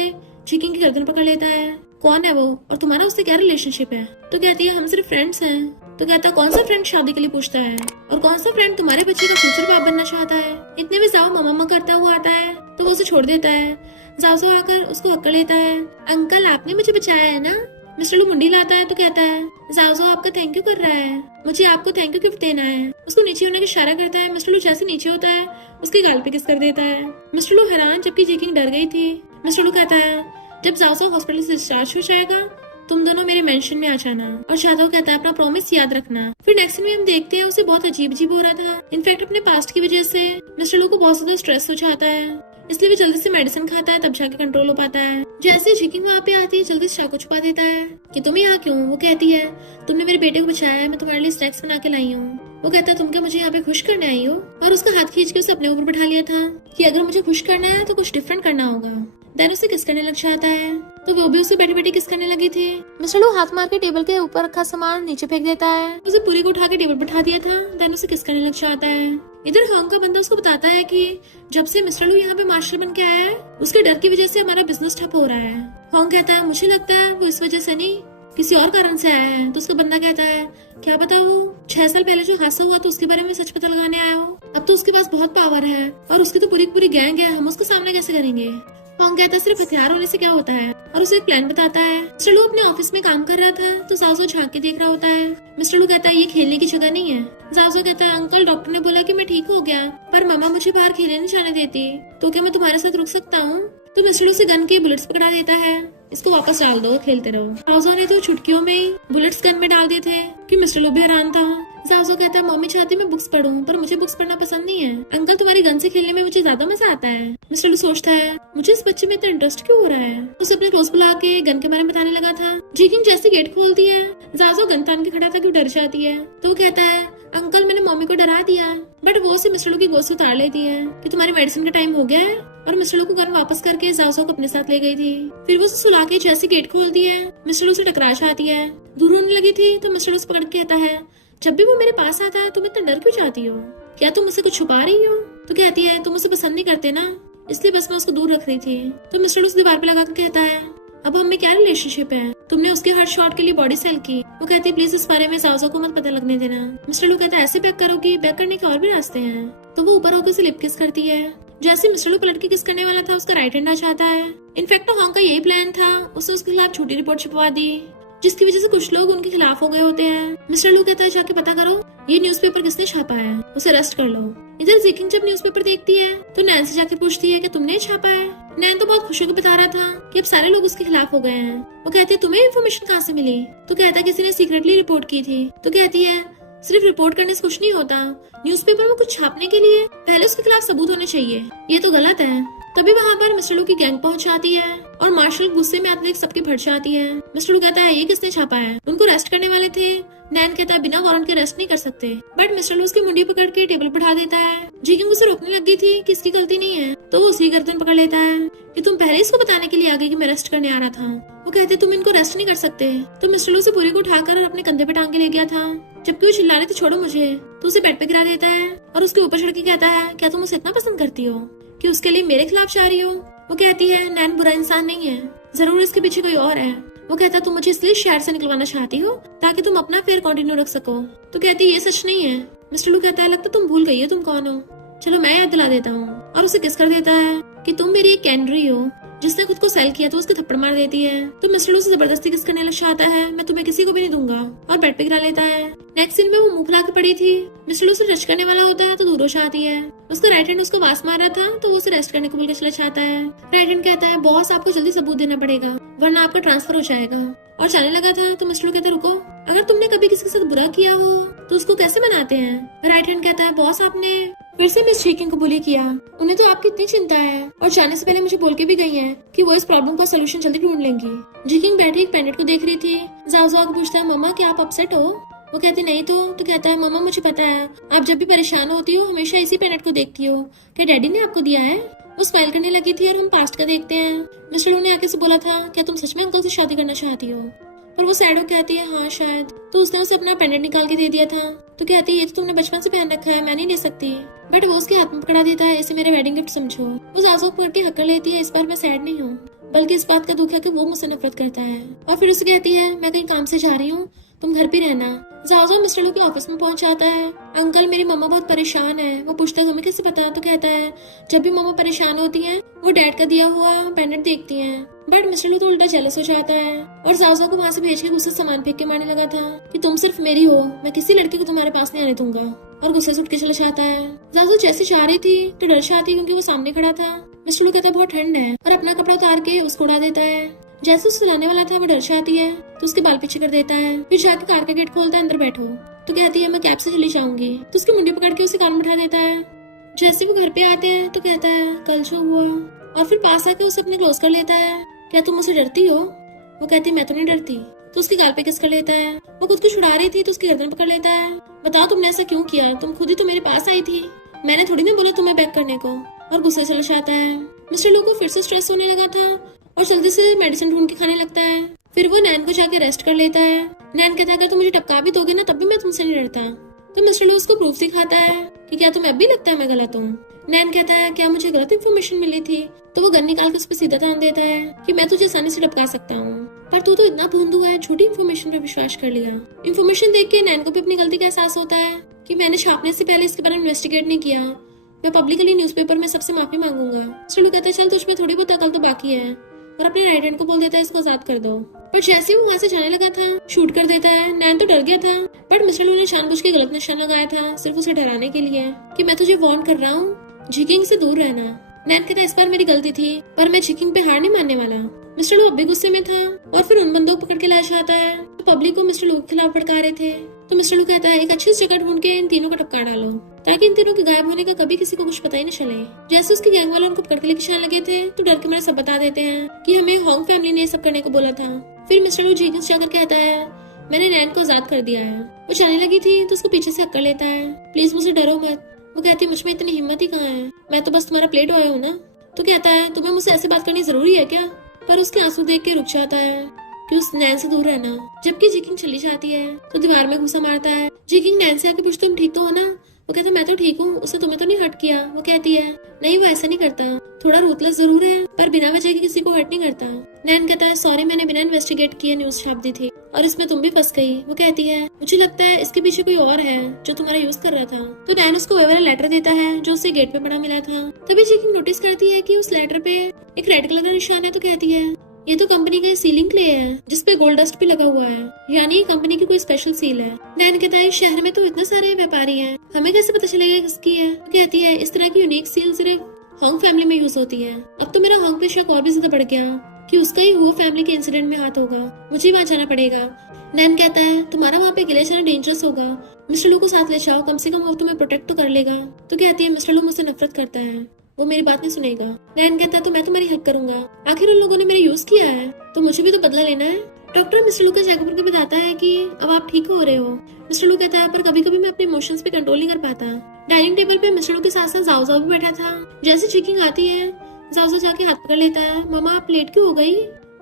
जीकिंग की गर्दन पकड़ लेता है। कौन है वो और तुम्हारा उससे क्या रिलेशनशिप है? तो कहती है हम सिर्फ फ्रेंड्स हैं। तो कहता कौन सा फ्रेंड शादी के लिए पूछता है और कौन सा फ्रेंड तुम्हारे बच्चे का फ्यूचर बाप बनना चाहता है? इतने में जाओ मम्मा करता हुआ आता है तो वो उसे छोड़ देता है। जाओ आकर उसको हक्का लेता है, अंकल आपने मुझे बचाया है ना। मिस्टर लू मुंडी लाता है तो कहता है जाओ आपका थैंक यू कर रहा है, मुझे आपको थैंक यू गिफ्ट देना है। उसको नीचे होने का इशारा करता है। मिस्टर लू जैसे नीचे होता है उसके गाल पे किस कर देता है। मिस्टर लू हैरान जबकि जीकिंग डर गई थी। मिस्टर लू कहता है जब जाओ हॉस्पिटल से डिस्चार्ज हो जाएगा तुम दोनों मेरे मेंशन में आ जाना। और शादो कहता है अपना प्रॉमिस याद रखना। फिर नेक्स्ट में हम देखते हैं उसे बहुत अजीब अजीब हो रहा था। इनफैक्ट अपने पास्ट की वजह से मिस्टर लू को बहुत ज्यादा स्ट्रेस हो जाता है, इसलिए वो जल्दी से मेडिसिन खाता है तब जाके कंट्रोल हो पाता है। जैसे जीकिंग वहाँ पे आती है जल्दी से चाकू छुपा देता है कि तुम यहाँ क्यों? वो कहती है तुमने मेरे बेटे को बचाया है, मैं तुम्हारे लिए स्नैक्स बना के लाई हूँ। वो कहता है तुम क्या मुझे यहाँ पे खुश करने आई हो? और उसका हाथ खींच के उसे अपने ऊपर बैठा लिया था कि अगर मुझे खुश करना है तो कुछ डिफरेंट करना होगा। देन उसे किस करने लग जाता है तो वो भी उसे बैठी बैठी किस करने लगी थी। मिस्टर लू हाथ मार के टेबल के ऊपर रखा सामान नीचे फेंक देता है। उसे पूरी को उठा के टेबल पर बैठा दिया था। देन उसे किस करने लग जाता है। इधर हॉन्ग का बंदा उसको बताता है कि जब से मिस्टर लू यहाँ पे मार्शल बन के आया है उसके डर की वजह से हमारा बिजनेस ठप हो रहा है। हॉन्ग कहता है मुझे लगता है वो इस वजह से नहीं किसी और कारण से आया है। तो उसका बंदा कहता है क्या पता वो 6 साल पहले जो हादसा हुआ तो उसके बारे में सच पता लगाने आया हो। अब तो उसके पास बहुत पावर है और उसकी तो पूरी पूरी गैंग है, हम उसका सामना कैसे करेंगे? हॉन्ग कहता है सिर्फ हथियार होने से क्या होता है और उसे एक प्लान बताता है। मिस्टर लू अपने ऑफिस में काम कर रहा था तो साउसो झांक के देख रहा होता है। मिस्टर लू कहता है ये खेलने की जगह नहीं है। साउसो कहता है अंकल डॉक्टर ने बोला कि मैं ठीक हो गया पर मम्मा मुझे बाहर खेलने नहीं जाने देती, तो क्या मैं तुम्हारे साथ रुक सकता हूँ? तो मिस्टर लू से गन के बुलेट्स पकड़ा देता है, इसको वापस डाल दो खेलते रहो। साउसो ने तो चुटकियों में ही बुलेट्स गन में डाल दिए थे कि मिस्टर लू भी हैरान था। जाओ कहता है मम्मी चाहती मैं बुक्स पढूं पर मुझे बुक्स पढ़ना पसंद नहीं है। अंकल तुम्हारी गन से खेलने में मुझे ज्यादा मजा आता है। मिस्टर लू सोचता है मुझे इस बच्चे में इतना इंटरेस्ट क्यों हो रहा है। उसे अपने दोस्त बुला के गन के बारे में बताने लगा था। जीकिंग जैसे गेट खोलती है जाओ गन तान के खड़ा था कि डर जाती है। तो वो कहता है अंकल मैंने मम्मी को डरा दिया, बट वो उसे मिस्टर लू की गोद से उतार लेती है कि तुम्हारी मेडिसिन का टाइम हो गया है और मिस्टर लू को गन वापस करके जाओ को अपने साथ ले गई थी। फिर वो उसे सुला के जैसे गेट खोलती है मिस्टर लू से टकरा जाती है। दूर होने लगी थी तो मिस्टर लू से पकड़ के कहता है जब भी वो मेरे पास आता है तुम इतना डर क्यों जाती हो? क्या तुम मुझसे कुछ छुपा रही हो? तो कहती है तुम उसे पसंद नहीं करते ना, इसलिए बस मैं उसको दूर रख रही थी। तो मिस्टर लू उस दीवार पे लगा कर कहता है अब हम में क्या रिलेशनशिप है? तुमने उसके हर शॉट के लिए बॉडी सेल की। वो कहती है प्लीज इस बारे में साउसा को मत पता लगने देना। मिस्टर लू कहता है ऐसे पैक करोगी, पैक करने के और भी रास्ते हैं। तो वो ऊपर होकर उसे लिप किस करती है। जैसे मिस्टर लू पलट के किस करने वाला था उसका राइट हैंड आ जाता है। इनफैक्ट हॉन्ग का यही प्लान था, उसने उसके खिलाफ झूठी रिपोर्ट छपवा दी जिसकी वजह से कुछ लोग उनके खिलाफ हो गए होते हैं। मिस्टर लू कहता है जाके पता करो ये न्यूज़पेपर किसने छापा है, उसे अरेस्ट कर लो। इधर जीकिंग जब न्यूज़पेपर देखती है तो नैन से जाके पूछती है कि तुमने छापा है। नैन तो बहुत खुशी को बता रहा था कि अब सारे लोग उसके खिलाफ हो गए हैं। वो कहती है तुम्हें इन्फॉर्मेशन कहाँ से मिली? तो कहता है किसी ने सीक्रेटली रिपोर्ट की थी। तो कहती है सिर्फ रिपोर्ट करने से कुछ नहीं होता, न्यूज़पेपर में कुछ छापने के लिए पहले उसके खिलाफ सबूत होने चाहिए, ये तो गलत है। तभी वहाँ पर मिस्टर लू की गैंग पहुंच जाती है और मार्शल गुस्से में आते देख सबके भड़ जाती है। मिस्टर लू कहता है ये किसने छापा है? उनको अरेस्ट करने वाले थे। नैन कहता है बिना वारंट के अरेस्ट नहीं कर सकते, बट मिस्टर लू उसकी मुंडी पकड़ के टेबल पर बैठा देता है। जीकिंग उसे रोकने लगी थी कि इसकी गलती नहीं है तो वो उसकी गर्दन पकड़ लेता है कि तुम पहले इसको बताने के लिए आ गई कि मैं अरेस्ट करने आ रहा था। वो कहते तुम इनको अरेस्ट नहीं कर सकते। तो मिस्टर लू से पूरी को उठाकर अपने कंधे पे टांग के ले गया था। जबकि वो चिल्ला रही थी छोड़ो मुझे, तो उसे बेड पे गिरा देता है और उसके ऊपर चढ़ के कहता है क्या तुम उसे इतना पसंद करती हो कि उसके लिए मेरे खिलाफ जा रही हो? वो कहती है नैन बुरा इंसान नहीं है, जरूर इसके पीछे कोई और है। वो कहता तुम मुझे इसलिए शहर से निकलवाना चाहती हो ताकि तुम अपना अफेयर कंटिन्यू रख सको। तो कहती ये सच नहीं है। मिस्टर लू कहता है लगता तुम भूल गई हो तुम कौन हो, चलो मैं याद दिला देता हूँ। और उसे किस कर देता है कि तुम मेरी एक कैनरी हो। जिसने खुद को सेल किया तो उसके थप्पड़ मार देती है। तो मिस्टर लू से जबरदस्ती किस करने लग जाता है मैं तुम्हें किसी को भी नहीं दूंगा और बेड पे गिरा लेता है। नेक्स्ट सीन में वो मुंह फुला के पड़ी थी। मिस्टर लू उसे टच करने वाला होता है तो दूर हो जाती है। उसका राइट हैंड उसको वास मार रहा था तो वो उसे रेस्ट करने को बोल के चला जाता है। राइट हैंड कहता है बॉस आपको जल्दी सबूत देना पड़ेगा वरना आपका ट्रांसफर हो जाएगा, और जाने लगा था तो मिस्टर लू कहते रुको, अगर तुमने कभी किसी के साथ बुरा किया हो तो उसको कैसे मनाते हैं। राइट हैंड कहता है बॉस आपने फिर से मिस शेकिंग को बुली किया, उन्हें तो आपकी इतनी चिंता है और जाने से पहले मुझे बोल के भी गई हैं कि वो इस प्रॉब्लम का सोल्यूशन जल्दी ढूंढ लेंगी। जिकिंग बैठी एक पेंडेंट को देख रही थी। जाओ जाओ पूछता है मम्मा क्या आप अपसेट हो। वो कहती नहीं तो कहता है मम्मा मुझे पता है आप जब भी परेशान होती हो हमेशा इसी पेंडेंट को देखती हो, क्या डैडी ने आपको दिया है। वो स्माइल करने लगी थी और हम पास्ट का देखते हैं। मिस्टर लू ने आके से बोला था क्या तुम सच में अंकल से शादी करना चाहती हो, पर वो सैड हो कहती है हाँ शायद। तो उसने उसे अपना पेंडेंट निकाल के दे दिया था तो कहती है ये तो तुमने बचपन से पहन रखा है मैं नहीं ले सकती, बट वो उसके हाथ में पकड़ा देता है इसे मेरा वेडिंग गिफ्ट समझो। वो जाजो पकड़ के हक कर लेती है इस बार मैं सैड नहीं हूँ बल्कि इस बात का दुख है कि वो मुझसे नफरत करता है, और फिर उसे कहती है मैं कहीं काम से जा रही हूँ तुम घर पे रहना। जाओ मिस्टर लू के ऑफिस में पहुंच जाता है। अंकल मेरी मम्मा बहुत परेशान है। वो पूछता है तुम्हें कैसे पता, तो कहता है जब भी मम्मा परेशान होती हैं वो डैड का दिया हुआ पेंडेंट देखती हैं। बट मिस्टर लू तो उल्टा जेलस हो जाता है और जाओ को वहाँ से भेज के गुस्से सामान फेंक के मारने लगा था कि तुम सिर्फ मेरी हो, मैं किसी लड़की को तुम्हारे पास नहीं आने दूंगा, और गुस्से से उठ के चला जाता है। जाओ जैसे जा रही थी तो डर जाती क्योंकि वो सामने खड़ा था। मिस्टर लू कहता है बहुत ठंड है और अपना कपड़ा उतार के उसको उड़ा देता है। जैसे उसे लाने वाला था वो डर जाती है तो उसके बाल पीछे कर देता है। फिर जाके कार का गेट खोलता है अंदर बैठो, तो कहती है मैं कैब से चली जाऊंगी, तो उसकी मुंडी पकड़ के उसे कार में बैठा देता है। जैसे वो घर पे आते हैं तो कहता है कल जो हुआ, और फिर पास आके उसे अपने क्लोज कर लेता है। क्या तुम मुझसे डरती हो। वो कहती मैं तो नहीं डरती, तो उसकी गाल पे किस कर लेता है। वो खुद को छुड़ा रही थी तो उसकी गर्दन पकड़ लेता है। बताओ तुमने ऐसा क्यों किया, तुम खुद ही तो मेरे पास आई थी, मैंने थोड़ी ना बोला तुम्हें बैक करने को, और गुस्से चला जाता है। मिस्टर लू को फिर से स्ट्रेस होने लगा था और जल्दी से मेडिसिन ढूंढ के खाने लगता है। फिर वो नैन को जाके रेस्ट कर लेता है। नैन कहता है अगर तुम मुझे टपका भी दोगे ना तब भी मैं तुमसे नहीं डरता। तो मिस्टर लू उसको प्रूफ दिखाता है कि क्या तुम्हें अब भी लगता है मैं गलत हूँ। नैन कहता है क्या मुझे गलत इन्फॉर्मेशन मिली थी, तो वो गन निकाल के उस पर सीधा तान देता है कि मैं तुझे आसानी से टपका सकता हूँ, पर तू तो इतना भोंदू है, झूठी इन्फॉर्मेशन पे विश्वास कर लिया। इन्फॉर्मेशन देख के नैन को भी अपनी गलती का एहसास होता है कि मैंने छापने से पहले इसके बारे में इन्वेस्टिगेट नहीं किया, मैं पब्लिकली न्यूज़पेपर में सबसे माफी मांगूंगा। मिस्टर लू कहता है चल तुझमें थोड़ी बहुत अकल तो बाकी है, और अपने राइट हैंड को बोल देता है इसको आजाद कर दो। पर जैसे ही वो वहाँ से जाने लगा था शूट कर देता है। नैन तो डर गया था, बट मिस्टर लू ने जानबूझ के गलत निशान लगाया था सिर्फ उसे डराने के लिए कि मैं तुझे वार्न कर रहा हूँ जिकिंग से दूर रहना। नैन कहता है इस बार मेरी गलती थी पर मैं जिकिंग पे हार नहीं मानने वाला। मिस्टर लू अब भी गुस्से में था और फिर उन बंदों को पकड़ के लाया जाता है तो पब्लिक को मिस्टर लू के खिलाफ भड़का रहे थे। तो मिस्टर लू कहता है एक अच्छी जगह ढूंढ के इन तीनों को टपका डालो ताकि इन तीनों के गायब होने का कभी किसी को कुछ पता ही न चले। जैसे उसके गैंग वाले उनको पकड़ के लेके जाने लगे थे तो डर के मारे सब बता देते हैं कि हमें होंग फैमिली ने सब करने को बोला था। फिर मिस्टर लू जिकिंग जाकर कहता है मैंने नैन को आजाद कर दिया है। वो जाने लगी थी तो उसको पीछे से हक कर लेता है प्लीज मुझे डरो मत। वो कहती है मुझ में इतनी हिम्मत ही कहाँ है, मैं तो बस तुम्हारा प्लेट आया हूँ ना। तो कहता है तुम्हें मुझसे ऐसे बात करनी जरूरी है क्या, पर उसके आंसू देख के रुक जाता है कि उस नैन से दूर रहना। जबकि जिकिंग चली जाती है तो दीवार में घुसा मारता है। जिकिंग नैन से आके पूछती तुम ठीक तो हो ना। वो कहता है मैं तो ठीक हूँ, उसने तुम्हें तो नहीं हर्ट किया। वो कहती है नहीं वो ऐसा नहीं करता, थोड़ा रूथलेस जरूर है पर बिना वजह के किसी को हर्ट नहीं करता। नैन कहता है सॉरी मैंने बिना इन्वेस्टिगेट किए न्यूज छाप दी थी और इसमें तुम भी फंस गई। वो कहती है मुझे लगता है इसके पीछे कोई और है जो तुम्हारा यूज कर रहा था। तो नैन उसको वो वाला लेटर देता है जो उसे गेट पे पड़ा मिला था। तभी जिकिंग नोटिस करती है कि उस लेटर पे एक रेड कलर का निशान है। तो कहती है ये तो कंपनी का सीलिंग क्ले है जिसपे गोल्ड डस्ट भी लगा हुआ है, यानी कंपनी की कोई स्पेशल सील है। नैन कहता है शहर में तो इतने सारे व्यापारी हैं, हमें कैसे पता चलेगा किसकी है। कहती है इस तरह की यूनिक सील सिर्फ होंग फैमिली में यूज होती है। अब तो मेरा होंग पे शक और भी ज्यादा बढ़ गया कि उसका ही हुआ फैमिली के इंसिडेंट में हाथ होगा, मुझे वहाँ जाना पड़ेगा। नैन कहता है तुम्हारा वहाँ पे अकेले जाना डेंजरस होगा, मिस्टर लू को साथ ले जाओ, कम से कम वो तुम्हें प्रोटेक्ट तो कर लेगा। तो कहती है मिस्टर लू मुझसे नफरत करता है, वो मेरी बात नहीं सुनेगा। नैन कहता है तो मैं तुम्हारी हेल्प करूंगा, आखिर उन लोगों ने मेरे यूज किया है तो मुझे भी तो बदला लेना है। डॉक्टर मिस्टर लू का चेकअप करके बताता है कि अब आप ठीक हो रहे हो। मिस्टर लू कहता है पर कभी कभी मैं अपने इमोशंस पे कंट्रोल नहीं कर पाता। डाइनिंग टेबल पे मिस्टर लू के साथ साथ जाओ जाओ भी बैठा था। जैसे जिकिंग आती है जाओ जाओ जाके हाथ पकड़ लेता है, मामा आप लेट क्यों हो गई।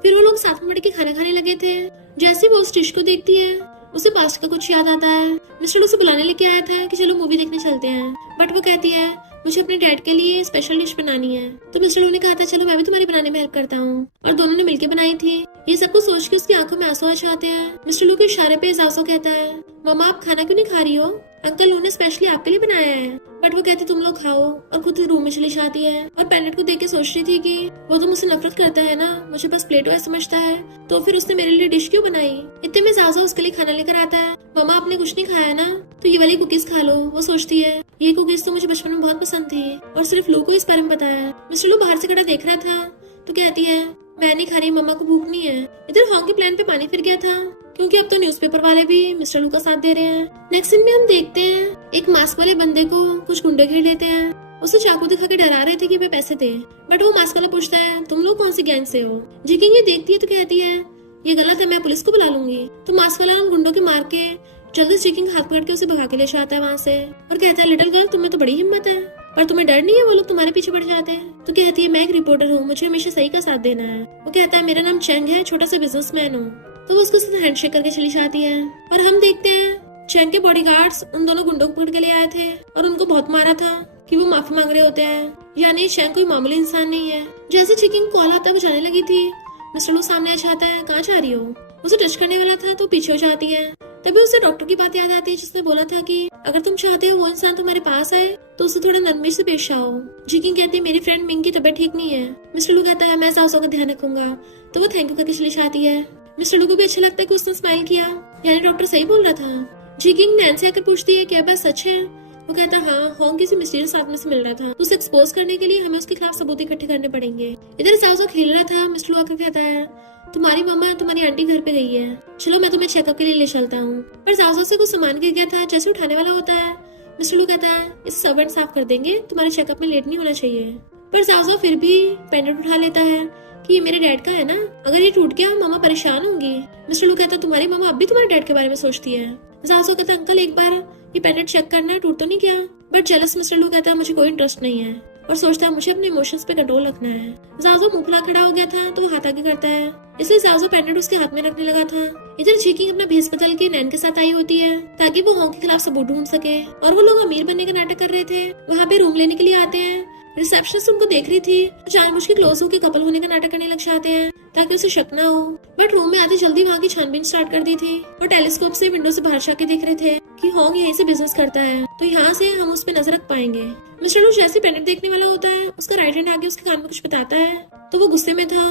फिर वो लोग साथ में बैठ के खाना खाने लगे थे। जैसे वो उस डिश को देखती है उसे पास्ट का कुछ याद आता है। मिस्टर लू से बुलाने लेके आया था कि चलो मूवी देखने चलते हैं, बट वो कहती है मुझे अपने डैड के लिए स्पेशल डिश बनानी है। तो मिस्टर लू ने कहा था चलो मैं भी तुम्हारी बनाने में हेल्प करता हूँ, और दोनों ने मिलकर बनाई थी। ये सब कुछ सोच के उसकी आंखों में आंसू आ जाते हैं। मिस्टर लू के इशारे पे जाओ कहता है, मम्मा आप खाना क्यों नहीं खा रही हो? अंकल लू ने स्पेशली आपके लिए बनाया है। बट वो कहती तुम लोग खाओ, और खुद रूम में चली जाती है। और पेनेट को देख के सोच रही थी कि वो तो मुझसे नफरत करता है ना, मुझे बस प्लेटो है समझता है, तो फिर उसने मेरे लिए डिश क्यों बनाई। इतने में जाओ उसके लिए खाना लेकर आता है। मम्मा आपने कुछ नहीं खाया ना, तो ये वाली कुकीज खा लो। वो सोचती है ये कुकीज तो मुझे बचपन में बहुत पसंद थी और सिर्फ लू को इस बारे में पता है। मिस्टर लू बाहर से खड़ा देख रहा था तो कहती है मैं नहीं खा रही, मम्मा को भूख नहीं है। इधर हॉन्ग के प्लान पे पानी फिर गया था क्योंकि अब तो न्यूज़पेपर वाले भी मिस्टर लू का साथ दे रहे हैं। नेक्स्ट सीन में हम देखते हैं एक मास्क वाले बंदे को कुछ गुंडे घेर लेते हैं। उसे चाकू दिखा के डरा रहे थे कि वे पैसे दे, बट वो मास्क वाला पूछता है तुम लोग कौन सी गैंग से हो। जिकिंग ये देखती है तो कहती है ये गलत है, मैं पुलिस को बुला लूंगी। तो मास्क वाला उन गुंडों के मार के जल्दी जिकिंग हाथ पकड़ के उसे भगा के ले जाता है वहाँ से और कहता है लिटिल गर्ल तुम्हें तो बड़ी हिम्मत है, पर तुम्हें डर नहीं है वो लोग तुम्हारे पीछे पड़ जाते हैं। तो कहती है मैं एक रिपोर्टर हूँ, मुझे हमेशा सही का साथ देना है। वो कहता है मेरा नाम चेंग है, छोटा सा बिजनेसमैन हूँ। तो वो उसको सीधा हैंडशेक करके चली जाती है और हम देखते हैं चेंग के बॉडीगार्ड्स उन दोनों गुंडों को पकड़ के ले आए थे और उनको बहुत मारा था कि वो माफी मांग रहे होते हैं, यानी चेंग कोई मामूली इंसान नहीं है। जैसे चिकिंग कॉल आता है वो जाने लगी थी, मिस्टर लू सामने आ जाता है, कहाँ जा रही हो। उसे टच करने वाला था तो पीछे हो जाती है। तभी उसे डॉक्टर की बात याद आती है जिसने बोला था कि अगर तुम चाहते हो वो इंसान तुम्हारे पास आए तो उसे थोड़ा नरमी से पेश आओ। जिकिंग कहती है मेरी फ्रेंड मिंग की तबीयत ठीक नहीं है। मिस्टर लू कहता है मैं सासों का ध्यान रखूंगा। तो वो थैंक यू करके चली जाती है। मिस्टर लू को भी अच्छा लगता है कि उसने स्माइल किया, यानी डॉक्टर सही बोल रहा था। जिकिंग नैन्सी आकर पूछती है क्या बात सच है। वो कहता है हाँ, हॉन्ग किसी मिस्टीरियस आदमी से मिल रहा था, तो उसे एक्सपोज करने के लिए हमें उसके खिलाफ सबूत इकट्ठे करने पड़ेंगे। इधर जाओ खेल रहा था, मिस्टर लू आकर कहता है तुम्हारी मम्मा तुम्हारी आंटी घर पे गई है, चलो मैं तुम्हें चेकअप के लिए ले चलता हूँ। पर जाओ से कुछ सामान गिर गया था, जैसे उठाने वाला होता है मिस्टर लू कहता है इस सर्वेंट साफ कर देंगे, तुम्हारे चेकअप में लेट नहीं होना चाहिए। पर जाओ फिर भी पेंडेंट उठा लेता है कि ये मेरे डैड का है ना, अगर ये टूट गया मम्मा परेशान होंगी। मिस्टर लू कहता तुम्हारी मम्मा अब भी तुम्हारे डैड के बारे में सोचती है। जाओ कहता अंकल एक बार ये पेंडेंट चेक करना, टूट तो नहीं गया। बट जेलस मिस्टर लू कहता है मुझे कोई इंटरेस्ट नहीं है और सोचता है मुझे अपने इमोशंस पे कंट्रोल रखना है। जाओ मुफला खड़ा हो गया था तो हाथ आगे करता है, इसलिए जाओ पेंडेंट उसके हाथ में रखने लगा था। इधर जिकिंग अपना भेस बदल के नैन के साथ आई होती है ताकि वो हॉन्ग के खिलाफ सबूत ढूंढ सके। और वो लोग अमीर बनने का नाटक कर रहे थे, वहाँ पे रूम लेने के लिए आते हैं। रिसेप्शनिस्ट उनको देख रही थी, जानबूझ के क्लोज होकर कपल होने का नाटक करने लग जाते हैं ताकि उसे शक ना हो। बट रूम में आते जल्दी वहाँ की छानबीन स्टार्ट कर दी थी और टेलीस्कोप से विंडो से बाहर जाके देख रहे थे कि हॉन्ग यहीं से बिजनेस करता है, तो यहाँ से हम उस पर नजर रख पाएंगे। मिस्टर लू जैसे पेंडेंट देखने वाला होता है उसका राइट हैंड आगे उसके कान में कुछ बताता है तो वो गुस्से में था।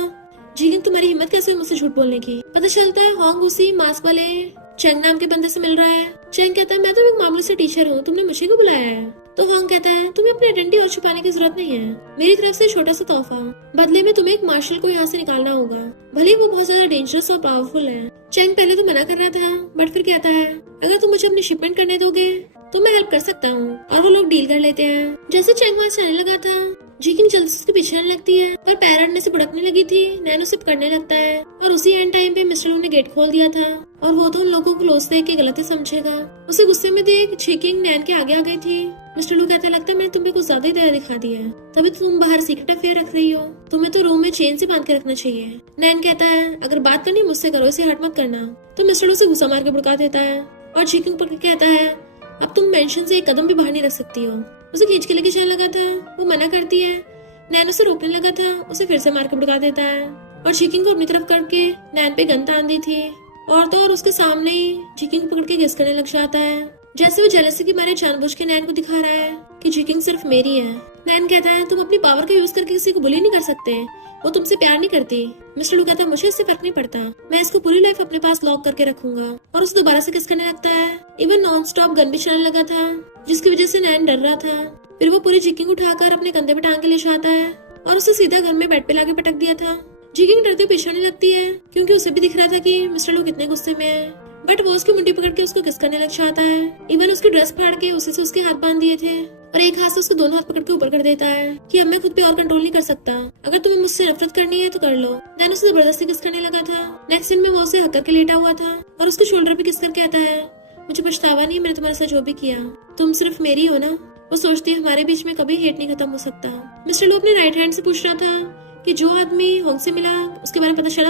जिकिंग तुम्हारी हिम्मत कैसे मुझसे झूठ बोलने की। पता चलता है हॉन्ग उसी मास्क वाले चेंग नाम के बंदे से मिल रहा है। चेंग कहता है मैं तो एक मामूली से टीचर हूँ, तुमने मुझे क्यों बुलाया है। तो हॉन्ग कहता है तुम्हें अपनी आइडेंटिटी और छुपाने की जरूरत नहीं है, मेरी तरफ से छोटा सा तोहफा, बदले में तुम्हें एक मार्शल को यहाँ से निकालना होगा, भले वो बहुत ज्यादा डेंजरस और पावरफुल है। चेंग पहले तो मना कर रहा था बट फिर कहता है अगर तुम मुझे अपनी शिपमेंट करने दोगे तो मैं हेल्प कर सकता हूँ। और वो लोग डील कर लेते हैं। जैसे चेंग वहाँ से आने लगा था जिकिंग जल्दी से उसके पीछे आने लगती है, पर पैर अड़ने से भुड़कने लगी थी। नैन उसे पकड़ने लगता है और उसी एंड टाइम पे मिस्टर लू ने गेट खोल दिया था और वो तो उन लोगों को क्लोज देख के गलती समझेगा। उसे गुस्से में देख जिकिंग नैन के आगे आ गई थी। मिस्टर लू कहता लगता है मैंने तुम्हें कुछ ज्यादा ही दया दिखा दी है, तभी तुम बाहर सीक्रेट अफेयर रख रही हो, तुम्हें तो रूम में चेन से बांध के रखना चाहिए। नैन कहता है अगर बात करनी मुझसे करो, इसे हट मत करना। तो मिस्टर लू से गुस्सा मार के भड़का देता है और जिकिंग पर कहता है अब तुम मेंशन से एक कदम भी बाहर नहीं रख सकती हो। उसे खींच के लेके जाने लगा था, वो मना करती है। नैन उसे रोकने लगा था, उसे फिर से मार के भड़का देता है और जिकिंग को अपनी तरफ करके नैन पे गन तान दी थी और तो और उसके सामने ही जिकिंग पकड़ के गेस करने लग जाता है। जैसे वो जेलसी के मारे जानबूझ के नैन को दिखा रहा है कि जिकिंग सिर्फ मेरी है। नैन कहता है तुम अपनी पावर का यूज करके किसी को बुली नहीं कर सकते, वो तुमसे प्यार नहीं करती। मिस्टर लू कहता है मुझे इससे फर्क नहीं पड़ता, मैं इसको पूरी लाइफ अपने पास लॉक करके रखूंगा। और उसे दोबारा से किस करने लगता है। इवन नॉन स्टॉप गन भी चलाने लगा था जिसकी वजह से नैन डर रहा था। फिर वो पूरी जिकिंग उठाकर अपने कंधे पे टांग के ले जाता है और उसे सीधा घर में बेड पे लाके पटक दिया था। जिकिंग डरते पीछे आने लगती है क्योंकि उसे भी दिख रहा था कि मिस्टर लू कितने गुस्से में है। बट वो उसकी मुंडी पकड़ के उसको किस करने लग जाता है। इवन उसकी ड्रेस फाड़ के उसे से उसके हाथ बांध दिए थे और एक हाथ से उसके दोनों हाथ पकड़ के ऊपर कर देता है कि अब मैं खुद पे और कंट्रोल नहीं कर सकता, अगर तुम्हें मुझसे नफरत करनी है तो कर लो। नैन उसे जबरदस्ती किस करने लगा था। नेक्स्ट सीन में वो उसे हक करके लेटा हुआ था और उसके शोल्डर पे किस कर कहता है मुझे पछतावा नहीं, मैंने तुम्हारे साथ जो भी किया, तुम सिर्फ मेरी हो ना। वो सोचती है हमारे बीच में कभी हेट नहीं खत्म हो सकता। मिस्टर लू अपने राइट हैंड से पूछ रहा था कि जो आदमी हॉन्ग से मिला उसके बारे में पता चला।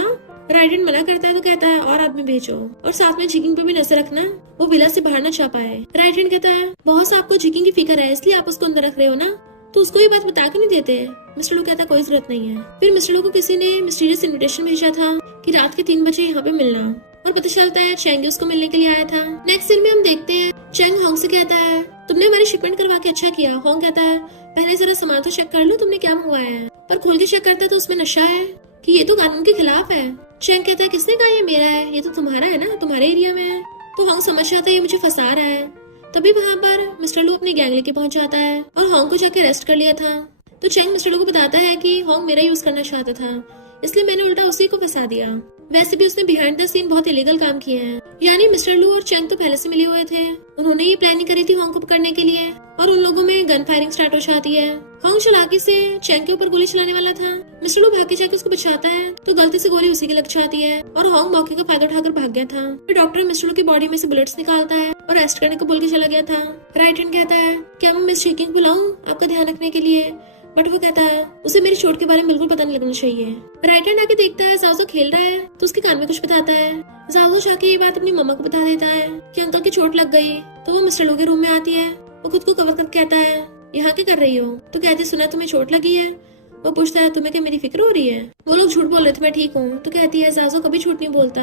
राइट हैंड मना करता है तो कहता है और आदमी भेजो और साथ में जिकिंग पे भी नजर रखना, वो विला से बाहर न जा पाए। राइट हैंड कहता है बॉस आपको जिकिंग की फिक्र है इसलिए आप उसको अंदर रख रहे हो ना, तो उसको ये बात बता क्यों नहीं देते। मिस्टर लू कहता कोई जरूरत नहीं है। फिर मिस्टर लू को किसी ने मिस्टीरियस इन्विटेशन भेजा था कि रात के 3 बजे यहाँ पे मिलना, और पता चलता है चैंग उसको मिलने के लिए आया था। नेक्स्ट सीन में हम देखते हैं चैंग होंग से कहता है तुमने हमारी शिपमेंट करवा के अच्छा किया। होंग कहता है पहले जरा सामान तो चेक कर लो तुमने क्या मंगवाया है, पर खोल के चेक करता है तो उसमें नशा है कि ये तो कानून के खिलाफ है। चैंग कहता है किसने कहा ये मेरा है, ये तो तुम्हारा है ना, तुम्हारे एरिया में है। तो होंग समझ जाता है ये मुझे फंसा रहा है। तभी वहाँ पर मिस्टर लू अपनी गैंग लेके पहुंच जाता है और होंग को जाके अरेस्ट कर लिया था। तो चैंग मिस्टर लू को बताता है कि होंग मेरा यूज करना चाहता था, इसलिए मैंने उल्टा उसी को फंसा दिया। वैसे भी उसने बिहाइंड द सीन बहुत इलीगल काम किए हैं, यानी मिस्टर लू और चैंग तो पहले से मिले हुए थे। उन्होंने ये प्लानिंग करी थी होंग को पकड़ने के लिए, और उन लोगों में गन फायरिंग स्टार्ट हो जाती है। होंग चालाकी से चैंग के ऊपर गोली चलाने वाला था। मिस्टर लू भाग के जाके उसको बचाता है तो गलती से गोली उसी की लग जाती है और होंग मौके का फायदा उठाकर भाग गया था। फिर डॉक्टर मिस्टर लू की बॉडी में से बुलेट्स निकालता है और अरेस्ट करने को बोल के चला गया था। राइट हैंड कहता है क्या मैं मिस चीकिंग बुलाऊं आपका ध्यान रखने के लिए, बट वो कहता है उसे मेरी चोट के बारे में बिल्कुल पता नहीं लगना चाहिए। राइट हैंड आके देखता है जाओ खेल रहा है तो उसके कान में कुछ बताता है। जाओ जाके ये बात अपनी मम्मा को बता देता है कि अंकल की चोट लग गई। तो वो मिस्टर लो के रूम में आती है, वो खुद को कवर करके कहता है यहाँ क्या कर रही हो। तो कहती सुना तुम्हें चोट लगी है। वो पूछता है तुम्हें क्या मेरी फिक्र हो रही है। वो लोग झूठ बोल रहे थे मैं ठीक हूँ। तो कहती है जाजो कभी झूठ नहीं बोलता,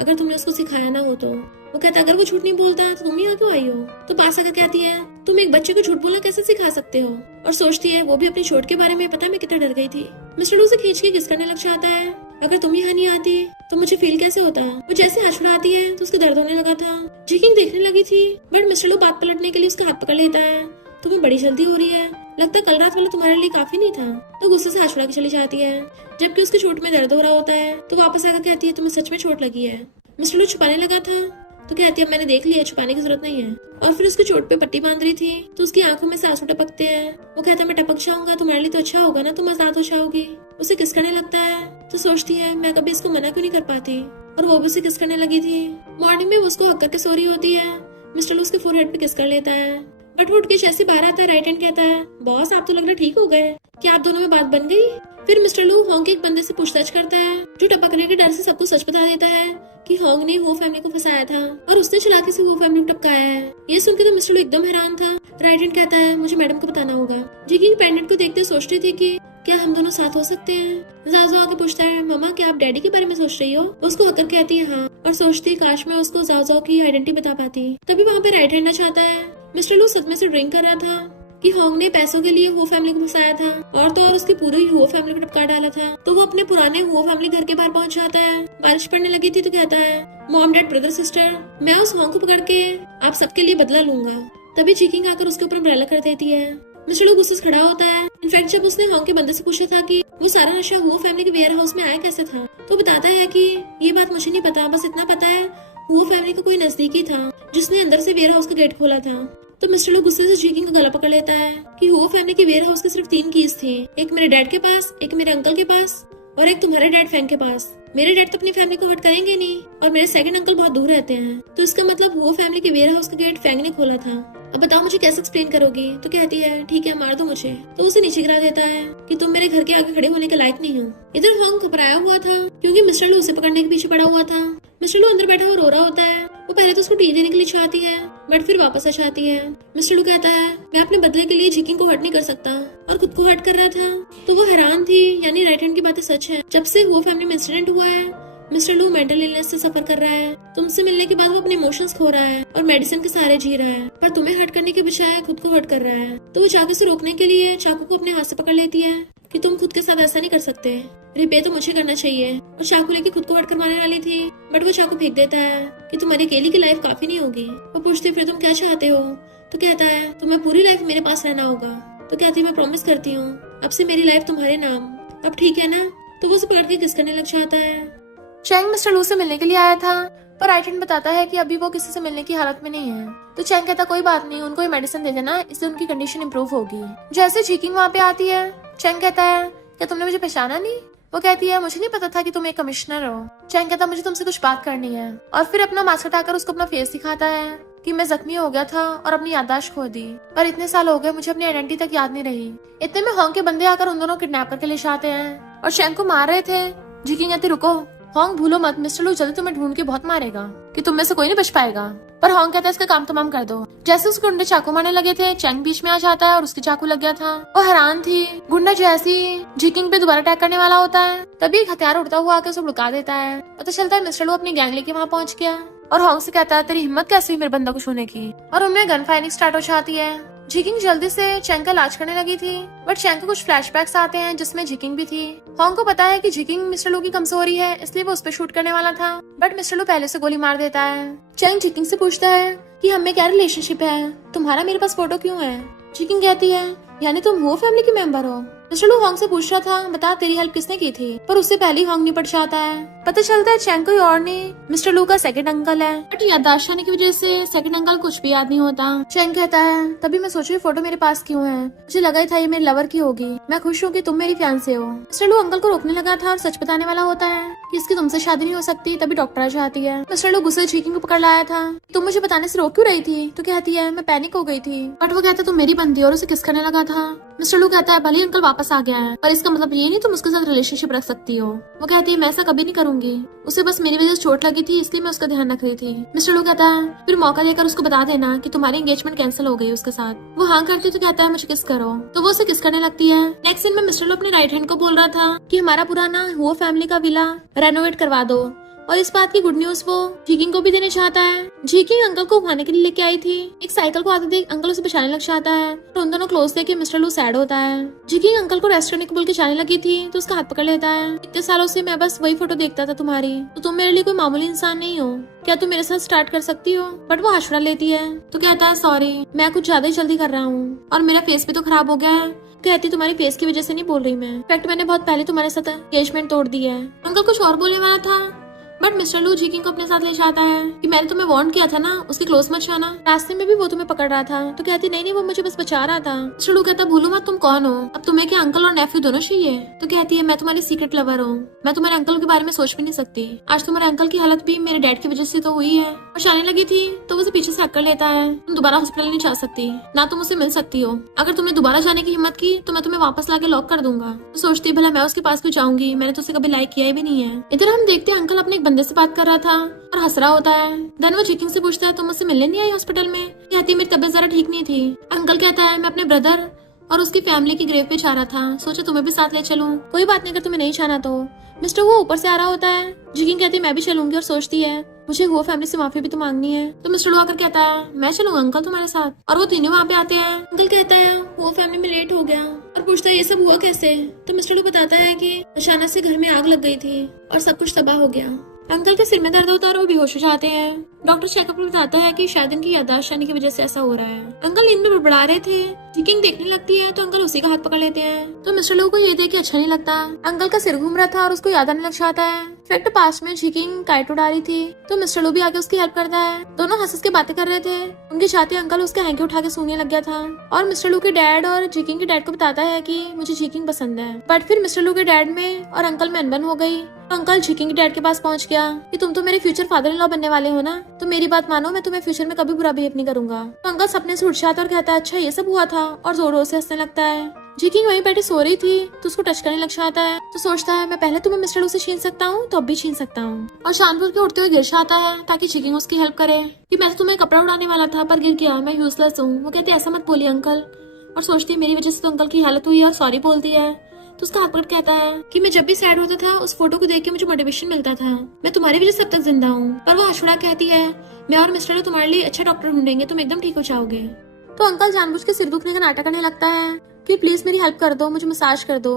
अगर तुमने उसको सिखाया ना हो तो। वो कहता है अगर वो झूठ नहीं बोलता तो तुम यहाँ क्यों आई हो। तो पास आकर कहती है तुम एक बच्चे को झूठ बोलना कैसे सिखा सकते हो, और सोचती है वो भी अपनी चोट के बारे में, पता मैं कितना डर गई थी। मिस्टर लू से खींच के किस करने लग जाता है अगर तुम यहाँ नहीं आती तो मुझे फील कैसे होता। वो जैसे हाथ छुड़ाती है तो उसका दर्द होने लगा था। जिकिंग देखने लगी थी बट मिस्टर लू बात पलटने के लिए उसका हाथ पकड़ लेता है। तुम्हें बड़ी जल्दी हो रही है, लगता कल रात वाला तुम्हारे लिए काफी नहीं था। तो गुस्से से हाथ छुड़ा के चली जाती है, जबकि उसकी चोट में दर्द हो रहा होता है। तो वापस आकर कहती है तुम्हें सच में चोट लगी है। मिस्टर लू छुपाने लगा था तो कहती है मैंने देख लिया, छुपाने की जरूरत नहीं है। और फिर उसकी चोट पे पट्टी बांध रही थी तो उसकी आंखों में से आंसू टपकते हैं। वो कहता है मैं टपक जाऊंगा, तुम्हारे लिए तो अच्छा होगा ना, तुम आजाद हो जाओगी। उसे किस करने लगता है तो सोचती है मैं कभी इसको मना क्यों नहीं कर पाती, और वो भी उसे किस करने लगी थी। मॉर्निंग में उसको हक करके सो रही होती है। मिस्टर लू उसके फोरहेड पे किस कर लेता है, बट वो उठ के जैसे बाहर आता है राइट हैंड कहता है बॉस आप तो लग रहा ठीक हो गए, क्या आप दोनों में बात बन गई। फिर मिस्टर लू होंग के एक बंदे से पूछताछ करता है जो टपकने के डर से सबको सच बता देता है कि होंग ने वो फैमिली को फंसाया था और उसने चालाकी से वो फैमिली को टपकाया है। ये सुनकर तो मिस्टर लू एकदम हैरान था। राइट हैंड कहता है मुझे मैडम को बताना होगा। जिकिंग पेंडेंट को देखते सोचती थी कि क्या हम दोनों साथ हो सकते हैं। जाजो आके पूछता है मम्मा क्या आप डैडी के बारे में सोच रही हो। उसको हकर कहती है हाँ, और सोचती काश मैं उसको जाजो की आइडेंटिटी बता पाती। तभी वहाँ पे राइट हैंड ना चाहता है। मिस्टर लू सदमे से ड्रिंक कर रहा था कि होंग ने पैसों के लिए वो फैमिली को फंसाया था और तो और उसकी पूरी वो फैमिली को टपका डाला था। तो वो अपने पुराने वो फैमिली घर के बाहर पहुंच जाता है। बारिश पड़ने लगी थी तो कहता है मॉम डैड ब्रदर सिस्टर मैं उस होंग को पकड़ के आप सबके लिए बदला लूंगा। तभी जिकिंग आकर उसके ऊपर अम्ब्रेला कर देती है। मिस्टर लू गुस्से से खड़ा होता है। इनफैक्ट जब उसने होंग के बंदे से पूछा था कि वो सारा नशा वो फैमिली के वेयर हाउस में आया कैसे था, तो बताता है कि ये बात मुझे नहीं पता, बस इतना पता है वो फैमिली का कोई नजदीकी था जिसने अंदर से वेयर हाउस का गेट खोला था। तो मिस्टर लू गुस्से से जिकिंग का गला पकड़ लेता है कि वो फैमिली के वेयर हाउस के सिर्फ 3 कीज थी, एक मेरे डैड के पास, एक मेरे अंकल के पास और एक तुम्हारे डैड फैंग के पास। मेरे डैड तो अपनी फैमिली को हर्ट करेंगे नहीं और मेरे सेकंड अंकल बहुत दूर रहते हैं, तो इसका मतलब वो फैमिली के वेयर हाउस का गेट फैंग ने खोला था। अब बताओ मुझे कैसे एक्सप्लेन करोगी। तो कहती है ठीक है मार दो मुझे। तो उसे नीचे गिरा देता है कि तुम मेरे घर के आगे खड़े होने के लायक नहीं हो। इधर होंग घबराया हुआ था क्योंकि मिस्टर लू उसे पकड़ने के पीछे पड़ा हुआ था। मिस्टर लू अंदर बैठा हुआ रो रहा होता है। वो पहले तो उसको टी देने के लिए चाहती है बट फिर वापस आ जाती है। मिस्टर लू कहता है मैं अपने बदले के लिए जिकिंग को हर्ट नहीं कर सकता, और खुद को हर्ट कर रहा था। तो वो हैरान थी, यानी राइट हैंड की बातें सच है। जब से वो फैमिली में इंसिडेंट हुआ है मिस्टर लू मेंटल इलनेस से सफर कर रहा है। तुमसे मिलने के बाद वो अपने इमोशंस खो रहा है और मेडिसिन के सहारे जी रहा है, पर तुम्हें हर्ट करने के बजाय खुद को हर्ट कर रहा है। तो वो चाकू से रोकने के लिए चाकू को अपने हाथ से पकड़ लेती है कि तुम खुद के साथ ऐसा नहीं कर सकते, रिपे तो मुझे करना चाहिए। और चाकू लेके खुद को हर्ट करवाने वाली थी बट वो चाकू फेंक देता है कि तुम्हारी अकेली की लाइफ काफी नहीं होगी। वो पूछती फिर तुम क्या चाहते हो। तो कहता है तुम्हें पूरी लाइफ मेरे पास रहना होगा। तो कहती मैं प्रॉमिस करती हूँ अब से मेरी लाइफ तुम्हारे नाम, अब ठीक है ना। तो वो उसे पकड़ के किस करने लग जाता है। चैंग मिस्टर लू से मिलने के लिए आया था पर राइट हैंड बताता है कि अभी वो किसी से मिलने की हालत में नहीं है। तो चैंग कहता कोई बात नहीं, उनको ये मेडिसिन दे देना, इससे उनकी कंडीशन इंप्रूव होगी। जैसे जिकिंग वहाँ पे आती है चैंग कहता है क्या तुमने मुझे पहचाना नहीं। वो कहती है मुझे नहीं पता था कि तुम एक कमिश्नर हो। चैंग कहता मुझे तुमसे कुछ बात करनी है, और फिर अपना मास्क हटाकर उसको अपना फेस दिखाता है कि मैं जख्मी हो गया था और अपनी याददाश्त खो दी, पर इतने साल हो गए मुझे अपनी आइडेंटिटी तक याद नहीं रही। इतने में होंग के बंदे आकर उन दोनों किडनैप करके ले जाते हैं और चैंग को मार रहे थे। जिकिंग कहती रुको होंग भूलो मत, मिस्टर लू जल्दी तुम्हें ढूंढ के बहुत मारेगा कि तुम में से कोई नहीं बच पाएगा। पर होंग कहता है इसका काम तमाम कर दो। जैसे उसके गुंडे चाकू मारने लगे थे, चैंग बीच में आ जाता है और उसके चाकू लग गया था। वो हैरान थी। गुंडा जैसे ही जिकिंग पे दोबारा अटैक करने वाला होता है, तभी एक हथियार उड़ता हुआ आके उसे लुका देता है। पता चलता है मिस्टर लू अपनी गैंग लेके वहाँ पहुंच गया और होंग से कहता है तेरी हिम्मत कैसे हुई मेरे बंदा को छूने की, और उनमें गन फायरिंग स्टार्ट हो जाती है। जिकिंग जल्दी से चैंग का इलाज करने लगी थी, बट चैंग को कुछ फ्लैशबैक्स आते हैं जिसमें जिकिंग भी थी। होंग को पता है कि जिकिंग मिस्टर लू की कमजोरी है, इसलिए वो उस पर शूट करने वाला था, बट मिस्टर लू पहले से गोली मार देता है। चैंग जिकिंग से पूछता है कि हमें क्या रिलेशनशिप है, तुम्हारा मेरे पास फोटो क्यों है। जिकिंग कहती है यानी तुम वो फैमिली के मेंबर हो। मिस्टर लू होंग से पूछ रहा था बता तेरी हेल्प किसने की थी, पर उससे पहले ही होंग निपट जाता है। पता चलता है चैंग कोई और नहीं मिस्टर लू का सेकंड अंकल है, बट याददाश्त आने की वजह से सेकंड अंकल कुछ भी याद नहीं होता। चैंग कहता है तभी मैं सोच रही फोटो मेरे पास क्यों है, मुझे लगा ही था ये मेरे लवर की होगी, मैं खुश हूँ कि तुम मेरी फियांसे हो। मिस्टर लू अंकल को रोकने लगा था और सच बताने वाला होता है कि इसकी तुमसे शादी नहीं हो सकती, तभी डॉक्टर आ जाती है। मिस्टर लू गुस्से जिकिंग को पकड़ लाया था, तुम मुझे बताने से रोक क्यों रही थी, तो कहती है मैं पैनिक हो गई थी, बट वो कहता तुम मेरी बंदी और उसे किस करने लगा था। मिस्टर लू कहता है भले अंकल वापस आ गया है, पर इसका मतलब ये नहीं तुम उसके साथ रिलेशनशिप रख सकती हो। वो कहती है मैं ऐसा कभी नहीं करूंगी, उसे बस मेरी वजह से चोट लगी थी इसलिए मैं उसका ध्यान रख रही थी। मिस्टर लू कहता है फिर मौका देकर उसको बता देना कि तुम्हारी एंगेजमेंट कैंसिल हो गई उसके साथ। वो हाँ करती तो कहता है मुझे किस करो, तो वो उसे किस करने लगती है। नेक्स्ट सीन में मिस्टर लू अपने राइट हैंड को बोल रहा था कि हमारा पुराना वो फैमिली का विला रेनोवेट करवा दो, और इस बात की गुड न्यूज वो जिकिंग को भी देने चाहता है। जिकिंग अंकल को उठाने के लिए लेके आई थी, एक साइकिल को आते देख अंकल उसे बचाने लग जाता है, तो उन दोनों क्लोज देख के मिस्टर लू सैड होता है। जिकिंग अंकल को रेस्ट करने को बोल के जाने लगी थी, तो उसका हाथ पकड़ लेता है इतने सालों से मैं बस वही फोटो देखता था तुम्हारी, तो तुम मेरे लिए कोई मामूली इंसान नहीं हो, क्या तुम मेरे साथ स्टार्ट कर सकती हो। बट वो हंसड़ा लेती है, तो कहता है सॉरी मैं कुछ ज्यादा ही जल्दी कर रहा हूँ और मेरा फेस भी तो खराब हो गया है। कहती तुम्हारी फेस की वजह से नहीं बोल रही मैं, इनफैक्ट मैंने बहुत पहले तुम्हारे साथ एंगेजमेंट तोड़ दी है। अंकल कुछ और बोलने वाला था, बट मिस्टर लू जिकिंग को अपने साथ ले जाता है कि मैंने तुम्हें वार्न किया था ना उसके क्लोज मत जाना, रास्ते में भी वो तुम्हें पकड़ रहा था, तो कहती नहीं नहीं वो मुझे बस बचा रहा था। मिस्टर लू कहता भूलो मत तुम कौन हो, अब तुम्हें क्या अंकल और नेफ्यू दोनों चाहिए, तो कहती है मैं तुम्हारी सीक्रेट लवर हूँ, मैं तुम्हारे अंकल के बारे में सोच भी नहीं सकती, आज तुम्हारे अंकल की हालत भी मेरे डैड की वजह से तो हुई है। और जाने लगी थी तो वो उसे पीछे से कर लेता है, तुम दोबारा हॉस्पिटल नहीं जा सकती, ना तुम उससे मिल सकती हो, अगर तुमने दोबारा जाने की हिम्मत की तो मैं तुम्हें वापस लाके लॉक कर दूंगा। तो सोचती भला मैं उसके पास भी जाऊंगी, मैंने तो उसे कभी लाइक किया भी नहीं है। इधर हम देखते हैं अंकल अपने एक बंदे से बात कर रहा था और हंस रहा होता है। देन वो जिकिंग से पूछता है तुम मुझसे मिलने नहीं आई हॉस्पिटल में, कहती मेरी तबीयत जरा ठीक नहीं थी। अंकल कहता है मैं अपने ब्रदर और उसकी फैमिली की ग्रेव पे जा रहा था, सोचा तुम्हें भी साथ ले चलूं, कोई बात नहीं अगर तुम्हें नहीं जाना तो। मिस्टर वो ऊपर से आ रहा होता है, जिकिंग कहती है मैं भी चलूंगी और सोचती है मुझे वो फैमिली से माफी भी तो मांगनी है। तो मिस्टर आकर कहता है मैं चलूंगा अंकल तुम्हारे साथ, और वो तीनों वहाँ पे आते हैं। अंकल कहता है वो फैमिली में लेट हो गया और पूछता है ये सब हुआ कैसे, तो मिस्टर बताता है कि अचानक से घर में आग लग गई थी और सब कुछ तबाह हो गया। अंकल के सिर में दर्द होता है और वो बेहोश हो जाते हैं। डॉक्टर चेकअप में बताता है कि शायद इनकी याददाश्त आने की वजह से ऐसा हो रहा है। अंकल नींद में बड़बड़ा रहे थे, जिकिंग देखने लगती है तो अंकल उसी का हाथ पकड़ लेते हैं, तो मिस्टर लू को ये देख के अच्छा नहीं लगता। अंकल का सिर घूम रहा था और उसको याद आने लग जाता है। इनफैक्ट पास में जिकिंग काइट उड़ा रही थी, तो मिस्टर लू भी आके उसकी हेल्प करता है। दोनों हंस के बातें कर रहे थे, उनके साथ अंकल उसके हैंकी उठा के सूंघने लग गया था, और मिस्टर लू के डैड और जिकिंग के डैड को बताता है कि मुझे जिकिंग पसंद है। बट फिर मिस्टर लू के डैड में और अंकल में अनबन हो गई, तो अंकल जिकिंग के डैड के पास पहुंच गया कि तुम तो मेरे फ्यूचर फादर इन लॉ बनने वाले हो ना, तो मेरी बात मानो मैं तुम्हें फ्यूचर में कभी बुरा बिहेव नहीं करूंगा। तो अंकल सपने से उठ जाता और कहता है अच्छा ये सब हुआ था, और जोर जोर से हंसने लगता है। जिकिंग वहीं बैठी सो रही थी तो उसको टच करने लग जाता है, तो सोचता है मैं पहले तुम्हें मिस्टर लू से छीन सकता हूँ तो अब भी छीन सकता हूँ, और शानपुर के उड़ते हुए गिर जाता है ताकि जिकिंग उसकी हेल्प करे कि मैं तो तुम्हें कपड़ा उड़ाने वाला था पर गिर गया, मैं यूजलेस हूँ। वो कहते ऐसा मत बोलिए अंकल, और सोचती है मेरी वजह से तो अंकल की हालत हुई और सॉरी बोलती है। तो उसका हाथ पकड़ कहता है कि मैं जब भी सैड होता था उस फोटो को देख के मुझे मोटिवेशन मिलता था, मैं तुम्हारी वजह से अब तक जिंदा हूँ। पर वो हंसड़ा कहती है मैं और मिस्टर लू तुम्हारे लिए अच्छा डॉक्टर ढूंढेंगे, तुम एकदम ठीक हो जाओगे। तो अंकल जानबूझ के सिर दुखने का नाटक करने लगता है कि प्लीज मेरी हेल्प कर दो, मुझे मसाज कर दो,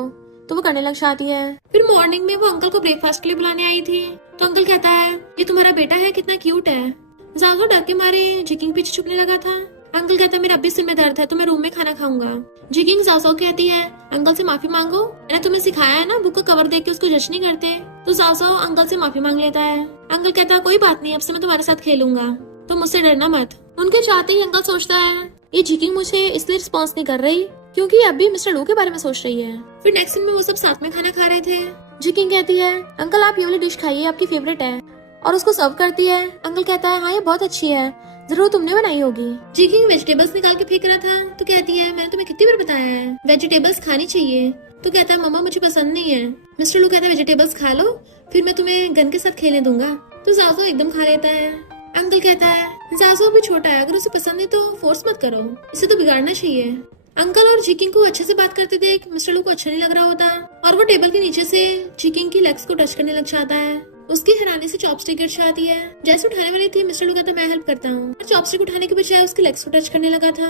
तो वो करने लग जाती है। फिर मॉर्निंग में वो अंकल को ब्रेकफास्ट के लिए बुलाने आई थी, तो अंकल कहता है ये तुम्हारा बेटा है, कितना क्यूट है। जाओ डर के मारे जिकिंग पीछे छुपने लगा था। अंकल कहता है मेरा अभी सिर में दर्द है तो मैं रूम में खाना खाऊंगा। जिकिंग जाओ कहती है अंकल से माफी मांगो, मैंने तुम्हें सिखाया है ना बुक का कवर देख के उसको जज नहीं करते। तो जाओ अंकल से माफी मांग लेता है। अंकल कहता है कोई बात नहीं, अब से मैं तुम्हारे साथ खेलूंगा, तो मुझसे डरना मत। उनके चाहते ही अंकल सोचता है ये जिकिंग मुझे इसलिए रिस्पॉन्स नहीं कर रही क्योंकि अभी मिस्टर लू के बारे में सोच रही है। फिर नेक्स्ट दिन में वो सब साथ में खाना खा रहे थे। जिकिंग कहती है अंकल आप ये वाली डिश खाइए, आपकी फेवरेट है, और उसको सर्व करती है। अंकल कहता है हाँ ये बहुत अच्छी है, जरूर तुमने बनाई होगी। जिकिंग वेजिटेबल्स निकाल के फेंक रहा था, तो कहती है मैंने तुम्हें कितनी बार बताया है वेजिटेबल्स खानी चाहिए, तो कहता है मम्मा मुझे पसंद नहीं है। मिस्टर लू कहता है वेजिटेबल्स खा लो फिर मैं तुम्हें गन के साथ खेलने दूंगा, तो जाओ एकदम खा लेता है। अंकल कहता है जाजू अभी छोटा है, अगर उसे पसंद है तो फोर्स मत करो, इसे तो बिगाड़ना चाहिए। अंकल और जिकिंग को अच्छे से बात करते देख मिस्टर लू को अच्छा नहीं लग रहा होता और वो टेबल के नीचे से जिकिंग की लेग्स को टच करने लग जाता है। उसकी हैरानी से चॉपस्टिक गिर जाती है। जैसे उठाने वाली थी मिस्टर लू कहता मैं हेल्प करता हूँ, पर चॉपस्टिक उठाने के बजाय उसके लेग्स को टच करने लगा था।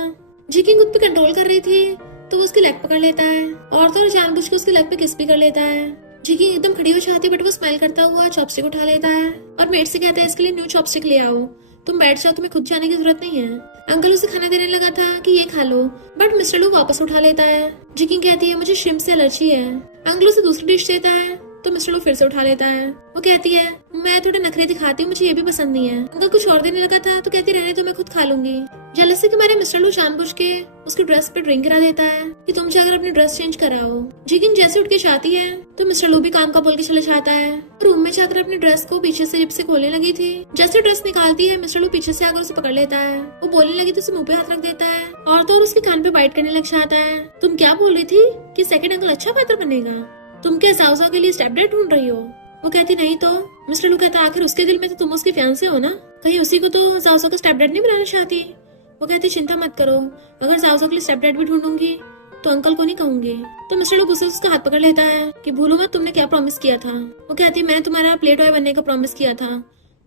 जिकिंग उस पर कंट्रोल कर रही थी तो वो उसकी लेग पकड़ लेता है और तो जानबूझ के उसकी लेग पे किस भी कर लेता है। जिकिंग एकदम खड़ी हो जाती है बट वो स्माइल करता हुआ चॉपस्टिक उठा लेता है और मेट से कहता है इसके लिए न्यू चॉपस्टिक ले आओ, तुम बैठ जाओ, तुम्हें खुद जाने की जरूरत नहीं है। अंकल उसे खाना देने लगा था कि ये खा लो, बट मिस्टर लू वापस उठा लेता है। जिकिंग कहती है मुझे श्रिम्प से एलर्जी है। अंकल उसे दूसरी डिश देता है तो मिस्टर लू फिर से उठा लेता है। वो कहती है मैं थोड़े नखरे दिखाती हूँ, मुझे ये भी पसंद नहीं है। अंकल कुछ और देने लगा था तो कहती रहने तो मैं खुद खा लूंगी। जेलसी के मारे मिस्टर लू जानबूझ के उसकी ड्रेस पे ड्रिंक गिरा देता है कि तुम जाकर अपनी ड्रेस चेंज कराओ। जिकिंग जैसे उठ के जाती है तो मिस्टर लू भी काम का बोल के चले जाता है। रूम में जाकर अपनी ड्रेस को पीछे से जिप से खोलने लगी थी। जैसे ड्रेस निकालती है मिस्टर लू पीछे से आकर उसे पकड़ लेता है। वो बोलने लगी तो उसे मुंह पे हाथ रख देता है और तो और उसके कान पे बाइट करने लग जाता है। तुम क्या बोल रही थी कि सेकंड अंकल अच्छा पात्र बनेगा? तुम क्या साउसा के लिए स्टेप डैड ढूंढ रही हो? वो कहती नहीं तो। मिस्टर लू कहता आखिर उसके दिल में तो तुम उसके फियांसे हो ना, कहीं उसी को तो साउसा का स्टेप डैड नहीं बनाना चाहती? वो कहती चिंता मत करो, अगर साउसा के लिए स्टेप डैड भी ढूंढूंगी तो अंकल को नहीं कहूंगी। तो मिस्टर लू गुस्से से उसका हाथ पकड़ लेता है कि भूलो मत तुमने क्या प्रॉमिस किया था। वो कहती मैंने तुम्हारा प्ले टॉय बनने का प्रॉमिस किया था,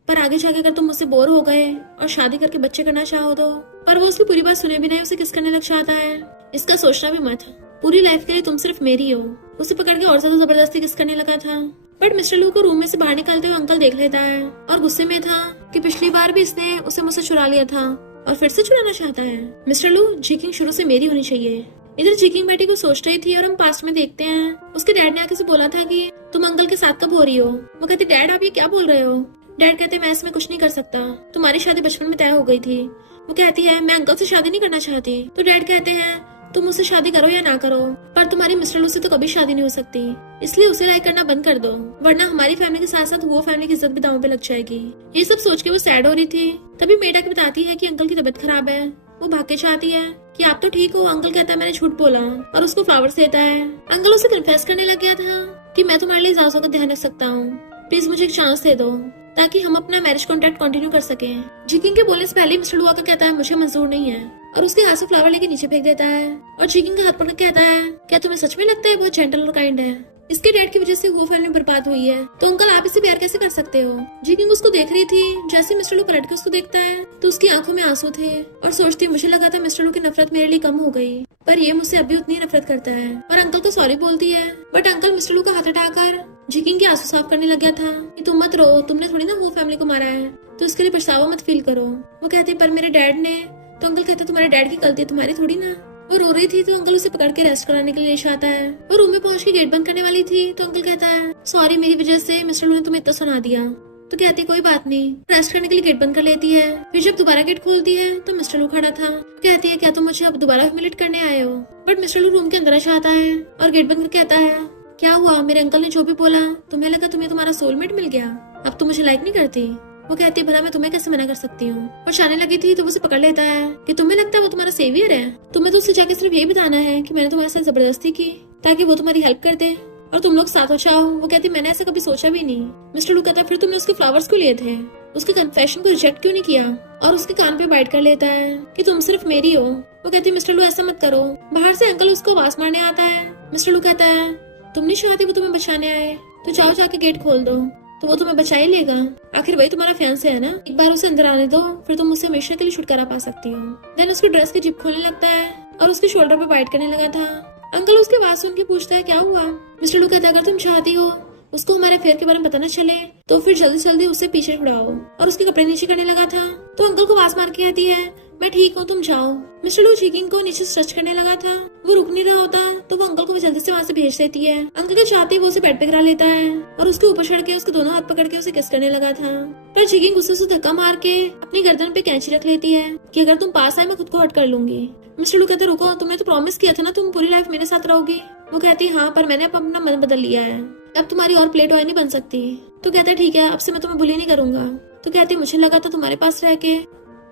पर आगे जाके अगर तुम मुझसे बोर हो गए और शादी करके बच्चे करना चाहो तो। पर वो उसकी पूरी बात सुने बिना उसे किस करने लग जाता है। इसका सोचना भी मत, पूरी लाइफ के लिए तुम सिर्फ मेरी हो। उसे पकड़ के और ज्यादा जबरदस्ती किस करने लगा था। बट मिस्टर लू को रूम में से बाहर निकलते हुए अंकल देख लेता है और गुस्से में था कि पिछली बार भी इसने उसे मुझसे चुरा लिया था और फिर से चुराना चाहता है। मिस्टर लू जिकिंग शुरू से मेरी होनी चाहिए। इधर जिकिंग बेटी को सोच रही थी और हम पास्ट में देखते हैं उसके डैड ने आके से बोला था कि तुम अंकल के साथ कब हो रही हो। वो कहती डैड आप ये क्या बोल रहे हो? डैड कहते मैं इसमें कुछ नहीं कर सकता, तुम्हारी शादी बचपन में तय हो गई थी। वो कहती है मैं अंकल से शादी नहीं करना चाहती। तो डैड कहते हैं तुम उससे शादी करो या ना करो, पर तुम्हारी मिस्टर लू से तो कभी शादी नहीं हो सकती, इसलिए उसे लाइक करना बंद कर दो, वरना हमारी फैमिली के साथ साथ वो फैमिली की इज्जत भी दांव पे लग जाएगी। ये सब सोच के वो सैड हो रही थी। तभी मेडा के बताती है कि अंकल की तबीयत खराब है। वो भाग के चाहती है कि आप तो ठीक हो। अंकल कहता है मैंने झूठ बोला और उसको फ्लावर्स देता है। अंकल उसे कन्फेस करने लग गया था कि मैं तुम्हारे लिए जाजू का ध्यान रख सकता हूँ, प्लीज मुझे एक चांस दे दो ताकि हम अपना मैरिज कॉन्ट्रैक्ट कंटिन्यू कर सके। जिकिंग के बोलने से पहले मिस्टर लू आकर कहता है मुझे मंजूर नहीं है और उसके हाथ से फ्लावर लेके नीचे फेंक देता है और जिकिंग का हाथ पकड़ कहता है क्या तुम्हें सच में लगता है बहुत जेंटल और काइंड है? इसके डैड की वजह से वो फैमिली बर्बाद हुई है, तो अंकल आप इसे प्यार कैसे कर सकते हो? जिकिंग उसको देख रही थी। जैसे मिस्टर लू पलट के उसको देखता है तो उसकी आंखों में आंसू थे और सोचती मुझे लगा था मिस्टर लू की नफरत मेरे लिए कम हो गई, पर ये मुझसे अभी उतनी नफरत करता है। और अंकल तो सॉरी बोलती है, बट अंकल मिस्टर लू का हाथ हटाकर जिकिंग के आंसू साफ करने लग गया था कि तुम मत रो, तुमने थोड़ी ना वो फैमिली को मारा है तो इसके लिए पछतावा मत फील करो। वो कहती पर मेरे डैड ने। तो अंकल कहते तुम्हारे डैड की गलती है, तुम्हारी थोड़ी ना। वो रो रही थी तो अंकल उसे पकड़ के रेस्ट कराने के लिए ले आता है। वो रूम में पहुंच के गेट बंद करने वाली थी तो अंकल कहता है सॉरी मेरी वजह से मिस्टर लू ने तुम्हें इतना सुना दिया। तो कहती कोई बात नहीं, रेस्ट करने के लिए गेट बंद कर लेती है। फिर जब दोबारा गेट खोलती है तो मिस्टर लू खड़ा था। कहती है क्या तुम मुझे अब दोबारा ह्यूमिलेट करने आए हो? बट मिस्टर लू रूम के अंदर आ जाता है और गेट बंद करके कहता है क्या हुआ, मेरे अंकल ने जो भी बोला तुम्हें लगा तुम्हें तुम्हारा सोलमेट मिल गया, अब तुम मुझे लाइक नहीं करती? वो कहती है भला मैं तुम्हें कैसे मना कर सकती हूँ। और जाने लगी थी तो वो उसे पकड़ लेता है कि तुम्हें लगता है वो तुम्हारा सेवियर है, तुम्हें तो उससे जाके सिर्फ ये बताना है कि मैंने तुम्हारे साथ जबरदस्ती की ताकि वो तुम्हारी हेल्प कर दे और तुम लोग साथ हो जाओ। वो कहती मैंने ऐसा कभी सोचा भी नहीं। मिस्टर लू कहता फिर तुमने उसके फ्लावर्स क्यों लिए थे, उसके कन्फेशन को रिजेक्ट क्यों नहीं किया? और उसके कान पे बाइट कर लेता है कि तुम सिर्फ मेरी हो। वो कहती मिस्टर लू ऐसा मत करो। बाहर से अंकल उसको आवाज मारने आता है। मिस्टर लू कहता है तुम नहीं चाहती वो तुम्हें बचाने आए तो जाओ जाके गेट खोल दो, तो वो तुम्हें बचा ही लेगा, आखिर वही तुम्हारा फियांसे है ना। एक बार उसे अंदर आने दो, फिर तुम मुझसे हमेशा के लिए छुटकारा पा सकती हो। देन उसकी ड्रेस की जिप खोलने लगता है और उसके शोल्डर पे बाइट करने लगा था। अंकल उसकी आवाज सुन के पूछता है क्या हुआ? मिस्टर लू कहता है अगर तुम चाहती हो उसको हमारे अफेयर के बारे में पता न चले तो फिर जल्दी जल्दी उससे पीछे छुड़ाओ। और उसके कपड़े नीचे करने लगा था तो अंकल को आवाज मार के कहती है मैं ठीक हूँ तुम जाओ। मिस्टर लू जिकिंग को नीचे टच करने लगा था, वो रुक नहीं रहा होता तो वो अंकल को जल्दी से वहाँ से भेज देती है। अंकल के चाहते वो उसे बेड पे गिरा लेता है और उसके ऊपर चढ़ के उसके दोनों हाथ पकड़ के उसे किस करने लगा था। पर जिकिंग गुस्से से धक्का मार के अपनी गर्दन पे कैंची रख लेती है कि अगर तुम पास आए मैं खुद को हट कर लूंगी। मिस्टर लू कहते रुको, तुमने तो प्रॉमिस किया था ना तुम पूरी लाइफ मेरे साथ रहोगी। वो कहती हाँ पर मैंने अब अपना मन बदल लिया है, अब तुम्हारी और प्ले टॉय नहीं बन सकती। तो कहता ठीक है अब से मैं तुम्हें बुली नहीं करूंगा। तो कहती मुझे लगा था तुम्हारे पास रह के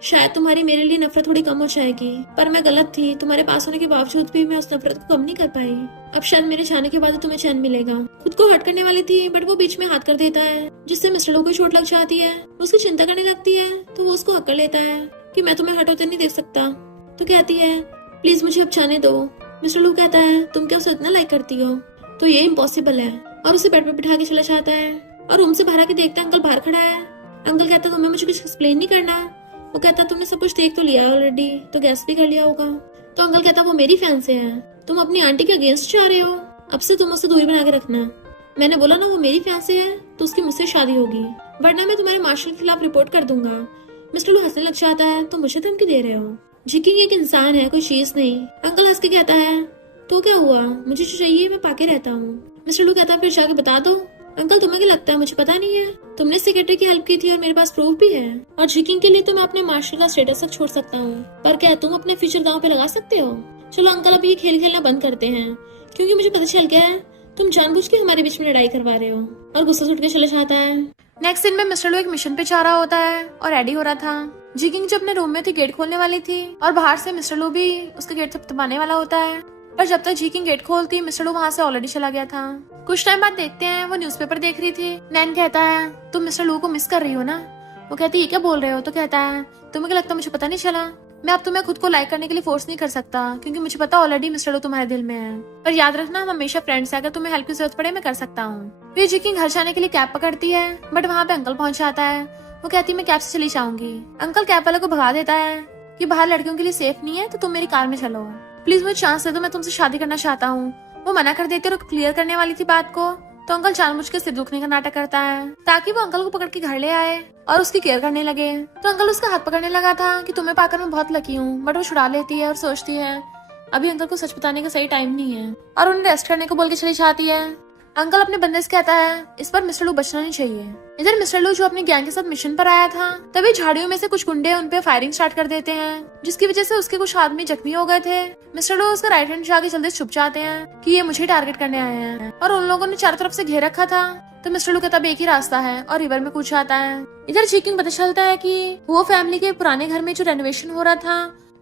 शायद तुम्हारी मेरे लिए नफरत थोड़ी कम हो जाएगी, पर मैं गलत थी। तुम्हारे पास होने के बावजूद भी मैं उस नफरत को कम नहीं कर पाई। अब शायद मेरे जाने के बाद तुम्हें चैन मिलेगा। खुद को हट करने वाली थी, बट वो बीच में हाथ कर देता है, जिससे मिस्टर लू को चोट लग जाती है। उसकी चिंता करने लगती है तो वो उसको हक कर लेता है कि मैं तुम्हें हट होते नहीं देख सकता। तो कहती है प्लीज मुझे अब जाने दो। मिस्टर लू कहता है तुम क्या उसे इतना लाइक करती हो? तो ये इम्पॉसिबल है, और उसे बेड पर बिठा के चला जाता है। और रूम से बाहर आके देखता है अंकल बाहर खड़ा है। अंकल कहता है तुम्हें मुझे कुछ एक्सप्लेन नहीं करना। वो कहता है तुमने सब कुछ देख तो लिया ऑलरेडी, तो गैस भी कर लिया होगा। तो अंकल कहता है वो मेरी फैन से है, तुम अपनी आंटी के अगेंस्ट जा रहे हो। अब से तुम उससे दूरी बना के रखना। मैंने बोला ना वो मेरी फैन से है तो उसकी मुझसे शादी होगी, वरना मैं तुम्हारे मार्शल के खिलाफ रिपोर्ट कर दूंगा। मिस्टर लू हंसने लग जाता है तो मुझे धमकी दे रहे हो? जिकिंग एक इंसान है, कोई चीज नहीं। अंकल हंस के कहता है तो क्या हुआ, मुझे जो चाहिए मैं पाके रहता हूँ। मिस्टर लू कहता है फिर जाके बता दो। अंकल तुम्हें क्या लगता है मुझे पता नहीं है? तुमने सेक्रेटरी की हेल्प की थी और मेरे पास प्रूफ भी है। और जिकिंग के लिए तो मैं अपने मार्शल का स्टेटस तक छोड़ सकता हूँ, पर क्या तुम अपने फ्यूचर दांव पे लगा सकते हो? चलो अंकल अभी ये खेल खेलना बंद करते हैं, क्योंकि मुझे पता चल गया है तुम जानबूझ के हमारे बीच में लड़ाई करवा रहे हो। और गुस्सा छूट के चला जाता है। नेक्स्ट सीन में मिस्टर लू एक मिशन पे जा रहा होता है और रेडी हो रहा था। जिकिंग जो अपने रूम में थी गेट खोलने वाली थी, और बाहर से मिस्टर लू भी उसका गेट थपथपाने वाला होता है। पर जब तक जिकिंग गेट खोलती मिस्टर लू वहाँ से ऑलरेडी चला गया था। कुछ टाइम बाद देखते हैं वो न्यूज़पेपर देख रही थी। नैन कहता है तुम मिस्टर लू को मिस कर रही हो ना? वो कहती है ये क्या बोल रहे हो? तो कहता है तुम्हें क्या लगता है मुझे पता नहीं चला? मैं अब तुम्हें खुद को लाइक करने के लिए फोर्स नहीं कर सकता, क्योंकि मुझे पता ऑलरेडी मिस्टर लू तुम्हारे दिल में है। पर याद रखना हम हमेशा फ्रेंड्स हैं, अगर तुम्हें हेल्प की जरूरत पड़े मैं कर सकता हूँ। फिर जिकिंग घर जाने के लिए कैब पकड़ती है, बट वहाँ पे अंकल पहुंच जाता है। वो कहती है मैं कैब से चली जाऊंगी। अंकल कैब वाले को भगा देता है कि बाहर लड़कियों के लिए सेफ नहीं है, तो तुम मेरी कार में चलो। प्लीज मुझे चांस दे दो, मैं तुमसे शादी करना चाहता हूँ। वो मना कर देती है और क्लियर करने वाली थी बात को, तो अंकल जानबूझ के सिर दुखने का नाटक करता है ताकि वो अंकल को पकड़ के घर ले आए और उसकी केयर करने लगे। तो अंकल उसका हाथ पकड़ने लगा था कि तुम्हें पाकर मैं बहुत लकी हूँ, बट वो छुड़ा लेती है और सोचती है अभी अंकल को सच बताने का सही टाइम नहीं है, और उन्हें रेस्ट करने को बोल के चली जाती है। अंकल अपने बंदे से कहता है इस पर मिस्टर लू बचना नहीं चाहिए। इधर मिस्टर लू जो अपनी गैंग के साथ मिशन पर आया था, तभी झाड़ियों में से कुछ गुंडे उन पे फायरिंग स्टार्ट कर देते हैं, जिसकी वजह से उसके कुछ आदमी जख्मी हो गए थे। मिस्टर लू उसका राइट हैंड जाके जल्दी छुप जाते हैं कि ये मुझे टारगेट करने आए हैं, और उन लोगों ने चारों तरफ से घेर रखा था। तो मिस्टर लू का तब एक ही रास्ता है और रिवर में कूद जाता है। इधर जिकिंग पता चलता है कि वो फैमिली के पुराने घर में जो रेनोवेशन हो रहा था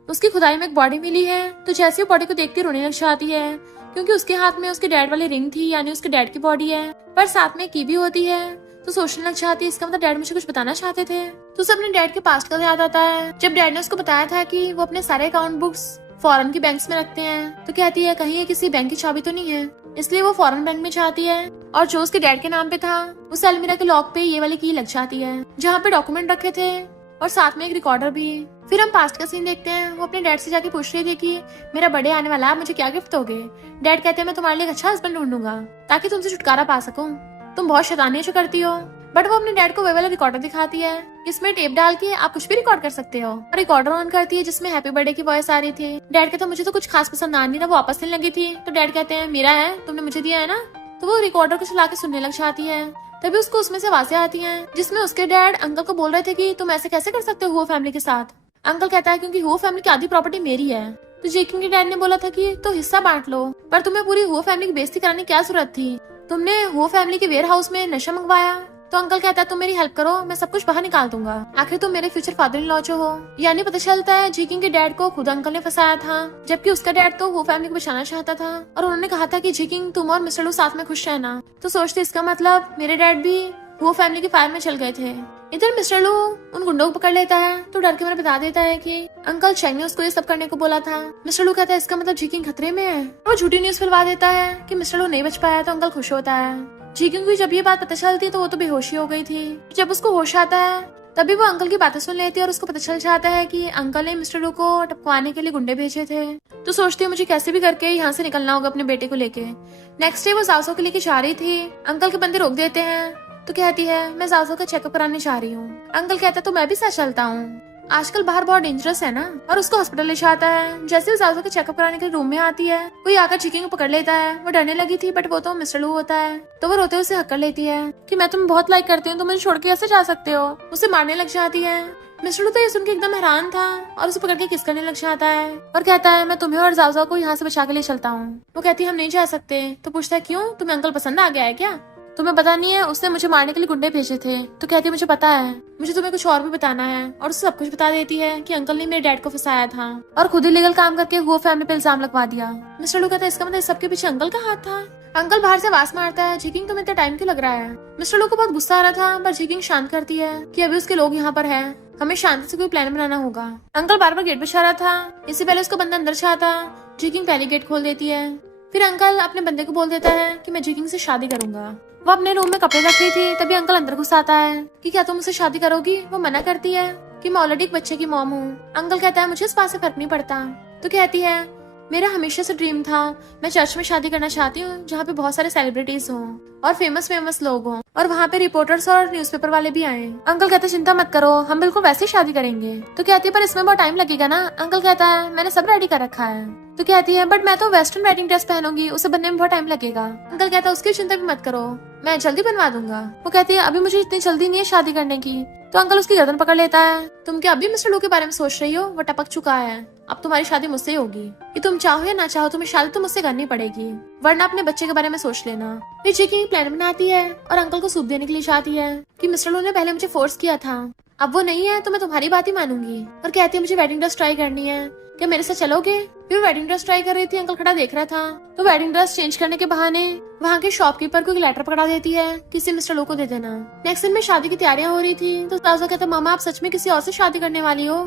उसकी खुदाई में एक बॉडी मिली है। तो जैसे वो बॉडी को देखती रोने लग जाती है, क्योंकि उसके हाथ में उसके डैड वाली रिंग थी, यानी उसके डैड की बॉडी है, पर साथ में की भी होती है। तो सोचने लग जाती है इसका मतलब डैड मुझे कुछ बताना चाहते थे। तो उसे अपने डैड के पास्ट का याद आता है, जब डैड ने उसको बताया था कि वो अपने सारे अकाउंट बुक्स फॉरेन की बैंक्स में रखते हैं। तो कहती है कहीं ये किसी बैंक की चाबी तो नहीं है, इसलिए वो फॉरेन बैंक में जाती है, और जो उसके डैड के नाम पे था उस अलमीरा के लॉक पे ये वाली की लग जाती है जहाँ पे डॉक्यूमेंट रखे थे, और साथ में एक रिकॉर्डर भी। फिर हम पास्ट का सीन देखते हैं। वो अपने डैड से जाके पूछ रही थी कि मेरा बर्थडे आने वाला है, मुझे क्या गिफ्ट दोगे? डैड कहते हैं मैं तुम्हारे लिए एक अच्छा हस्बैंड ढूंढूंगा ताकि तुमसे छुटकारा पा सकूं, तुम बहुत शैतानी जो करती हो। बट वो अपने डैड को वो वाला रिकॉर्डर दिखाती है, इसमें टेप डाल के आप कुछ भी रिकॉर्ड कर सकते हो। और रिकॉर्डर ऑन करती है जिसमें हैप्पी बर्थडे की वॉइस आ रही थी। डैड कहते मुझे तो कुछ खास पसंद आ नहीं रहा, वो वापस नहीं लगी थी। तो डैड कहते हैं मेरा है, तुमने मुझे दिया है ना। तो वो रिकॉर्डर को चला के सुनने लग जाती है। तभी उसको उसमें से आवाजें आती हैं जिसमें उसके डैड अंकल को बोल रहे थे कि तुम ऐसे कैसे कर सकते हो वो फैमिली के साथ। अंकल कहता है क्योंकि वो फैमिली की आधी प्रॉपर्टी मेरी है। तो जिकिंग के डैड ने बोला था कि तो हिस्सा बांट लो, पर तुम्हें पूरी वो फैमिली की बेइज्जती कराने की क्या जरूरत थी? तुमने वो फैमिली के वेयर हाउस में नशा मंगवाया। तो अंकल कहता है तुम मेरी हेल्प करो, मैं सब कुछ बाहर निकाल दूंगा, आखिर तुम मेरे फ्यूचर फादर इन लॉ जो हो। यानी पता चलता है जिकिंग के डैड को खुद अंकल ने फंसाया था, जबकि उसका डैड तो वो फैमिली को बचाना चाहता था, और उन्होंने कहा था कि जिकिंग तुम और मिस्टर लू साथ में खुश रहना। तो सोचते इसका मतलब मेरे डैड भी वो फैमिली के फायर में चल गए थे। इधर मिस्टर लू उन गुंडों को पकड़ लेता है तो डर के मारे बता देता है कि अंकल चैंग ने उसको ये सब करने को बोला था। मिस्टर लू कहता है इसका मतलब जिकिंग खतरे में है। वो झूठी न्यूज फैलवा देता है कि मिस्टर लू नहीं बच पाया। तो अंकल खुश होता है। जिकिंग को जब ये बात पता चलती है तो वो तो बेहोशी हो गई थी। जब उसको होश आता है तभी वो अंकल की बातें सुन लेती है और उसको पता चल जाता है कि अंकल ने मिस्टर लू को टपकवाने के लिए गुंडे भेजे थे। तो सोचती है मुझे कैसे भी करके यहाँ से निकलना होगा अपने बेटे को लेके। नेक्स्ट डे वो जाओसो के लेके जा रही थी। अंकल के बंदे रोक देते हैं तो कहती है मैं जाओसो का चेकअप कराने जा रही हूँ। अंकल कहता है तो मैं भी साथ चलता हूँ, आजकल बाहर बहुत डेंजरस है ना। और उसको हॉस्पिटल ले जाता है। जैसे वो जाओसो के चेकअप कराने के रूम में आती है कोई आकर जिकिंग को पकड़ लेता है। वो डरने लगी थी बट वो तो मिस्टर लू होता है। तो वो रोते हुए उसे हक कर लेती है कि मैं तुम्हें बहुत लाइक करती हूँ, तुम मुझे छोड़ के कैसे जा सकते हो। उसे मारने लग जाती है। मिस्टर लू तो ये सुन के एकदम हैरान था और उसे पकड़ के किस करने लग जाता है और कहता है मैं तुम्हें और जाओसो को यहाँ से बचा के लिए चलता हूँ। वो कहती है हम नहीं जा सकते। तो पूछता है क्यों, तुम्हें अंकल पसंद आ गया है क्या? तुम्हें पता नहीं है, उसने मुझे मारने के लिए गुंडे भेजे थे। तो कहती है मुझे पता है, मुझे तुम्हें कुछ और भी बताना है। और उसे सब कुछ बता देती है कि अंकल ने मेरे डैड को फंसाया था और खुद ही लीगल काम करके वो फैमिली पे इल्जाम लगवा दिया। मिस्टर लू कहता है इसका मतलब इस सबके पीछे अंकल का हाथ था। अंकल बाहर से आवाज मारता है, झिकिंग तुम्हें इतना टाइम क्यों लग रहा है। मिस्टर लू को बहुत गुस्सा आ रहा था, पर झिकिंग शांत करती है कि अभी उसके लोग यहाँ पर है, हमें शांति से कोई प्लान बनाना होगा। अंकल बार बार गेट पे रहा था, इससे पहले उसका बंदा अंदर चाहता। झिकिंग पहले गेट खोल देती है। फिर अंकल अपने बंदे को बोल देता है कि मैं झिकिंग से शादी करूंगा। वो अपने रूम में कपड़े रख रही थी, तभी अंकल अंदर घुस आता है कि क्या तुम मुझसे शादी करोगी। वो मना करती है कि मैं ऑलरेडी एक बच्चे की मॉम हूँ। अंकल कहता है मुझे इस बात से फर्क नहीं पड़ता। तो कहती है मेरा हमेशा से ड्रीम था, मैं चर्च में शादी करना चाहती हूँ जहाँ पे बहुत सारे सेलिब्रिटीज हों और फेमस लोग हों और वहाँ पे रिपोर्टर्स और न्यूज़पेपर वाले भी आए। अंकल कहते चिंता मत करो, हम बिल्कुल वैसे ही शादी करेंगे। तो कहती है पर इसमें बहुत टाइम लगेगा ना। अंकल कहता है मैंने सब रेडी कर रखा है। तो कहती है बट मैं तो वेस्टर्न वेडिंग ड्रेस पहनूंगी, उसे बनने में बहुत टाइम लगेगा। अंकल कहता है उसकी चिंता भी मत करो, मैं जल्दी बनवा दूंगा। वो कहती है अभी मुझे इतनी जल्दी नहीं है शादी करने की। तो अंकल उसकी गर्दन पकड़ लेता है, तुम क्या अभी मिस्टर लू के बारे में सोच रही हो, वो टपक चुका है, अब तुम्हारी शादी मुझसे ही होगी। कि तुम चाहो या ना चाहो तुम्हें शादी तो मुझसे करनी पड़ेगी, वरना अपने बच्चे के बारे में सोच लेना। फिर झिकिंग प्लान बनाती है और अंकल को सूप देने के लिए चाहती है कि मिस्टर लू ने पहले मुझे फोर्स किया था, अब वो नहीं है तो मैं तुम्हारी बात ही मानूंगी। और कहती है मुझे वेडिंग ड्रेस ट्राई करनी है, क्या मेरे साथ चलोगे। फिर वेडिंग ड्रेस ट्राई कर रही थी, अंकल खड़ा देख रहा था। तो वेडिंग ड्रेस चेंज करने के बहाने वहाँ के शॉपकीपर को एक लेटर पकड़ा देती है, किसी मिस्टर लो को दे देना। नेक्स्ट दिन में शादी की तैयारियां हो रही थी, तो ताजा कहता मामा आप सच में किसी और से शादी करने वाली हो,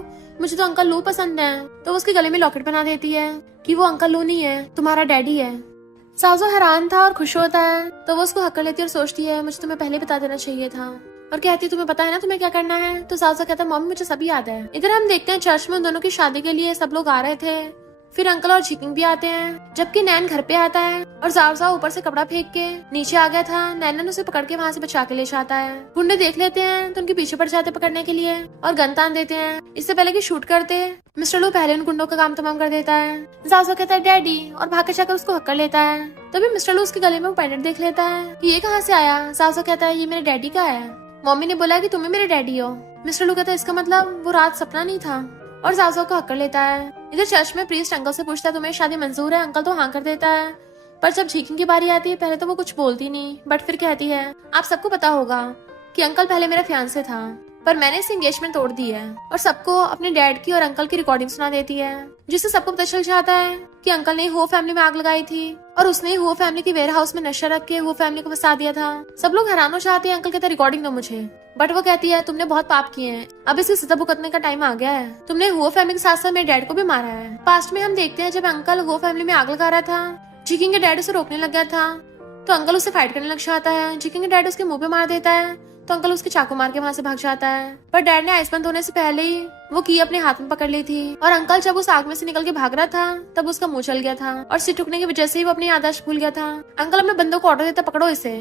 मुझे तो अंकल लू पसंद है। तो उसके गले में लॉकेट बना देती है कि वो अंकल लू नहीं है, तुम्हारा डैडी है। साजो हैरान था और खुश होता है, तो वो उसको हक कर लेती है और सोचती है मुझे तुम्हें पहले बता देना चाहिए था। और कहती तुम्हें पता है ना तुम्हें क्या करना है। तो साजो कहता मम्मी मुझे सभी याद है। इधर हम देखते हैं चर्च में उन दोनों की शादी के लिए सब लोग आ रहे थे, फिर अंकल और झिकिंग भी आते हैं, जबकि नैन घर पे आता है और जावजा ऊपर से कपड़ा फेंक के नीचे आ गया था। नैन उसे पकड़ के वहाँ से बचा के ले जाता है। गुंडे देख लेते हैं तो उनके पीछे पड़ जाते पकड़ने के लिए और गन तान देते हैं। इससे पहले कि शूट करते मिस्टर लू पहले उन गुंडों का काम तमाम कर देता है। जावजा कहता है डैडी और भाग के जाकर उसको हक कर लेता है। तभी मिस्टर लू उसके गले में पेंडेंट देख लेता है कि ये कहाँ से आया। जावजा कहता है ये मेरे डैडी का है, मम्मी ने बोला कि तुम्हें मेरे डैडी हो। मिस्टर लू कहता है इसका मतलब वो रात सपना नहीं था और जावजा को हक कर लेता है। इधर चर्च में प्रीस्ट अंकल से पूछता है तुम्हें शादी मंजूर है। अंकल तो हाँ कर देता है, पर जब झिकिंग की बारी आती है पहले तो वो कुछ बोलती नहीं, बट फिर कहती है आप सबको पता होगा कि अंकल पहले मेरा फियांसे था, पर मैंने इस एंगेजमेंट तोड़ दी है। और सबको अपने डैड की और अंकल की रिकॉर्डिंग सुना देती है, जिससे सबको पता चल जाता है कि अंकल ने हो फैमिली में आग लगाई थी और उसने हो फैमिली की वेयर हाउस में नशा रख के हो फैमिली को फंसा दिया था। सब लोग हैरान हो जाते हैं। अंकल कहता है रिकॉर्डिंग दो मुझे, बट वो कहती है तुमने बहुत पाप किए हैं, अब इसकी सजा भुगतने का टाइम आ गया है। तुमने हो फैमिली के साथ साथ मेरे डैड को भी मारा है। पास्ट में हम देखते हैं जब अंकल हो फैमिली में आग लगा रहा था, झिकिंग के डैड उसे रोकने लग गया था, तो अंकल उसे फाइट करने लग जाता है। झिकिंग के डैड उसके मुंह पे मार देता है, तो अंकल उसके चाकू मार के वहाँ से भाग जाता है। पर डैड ने आइस बंद होने से पहले ही वो की अपने हाथ में पकड़ ली थी और अंकल जब उस आग में से निकल के भाग रहा था तब उसका मुंह चल गया था और सिर ठुकने की वजह से ही वो अपनी याददाश्त भूल गया था। अंकल अपने बंदों को ऑर्डर देता पकड़ो इसे,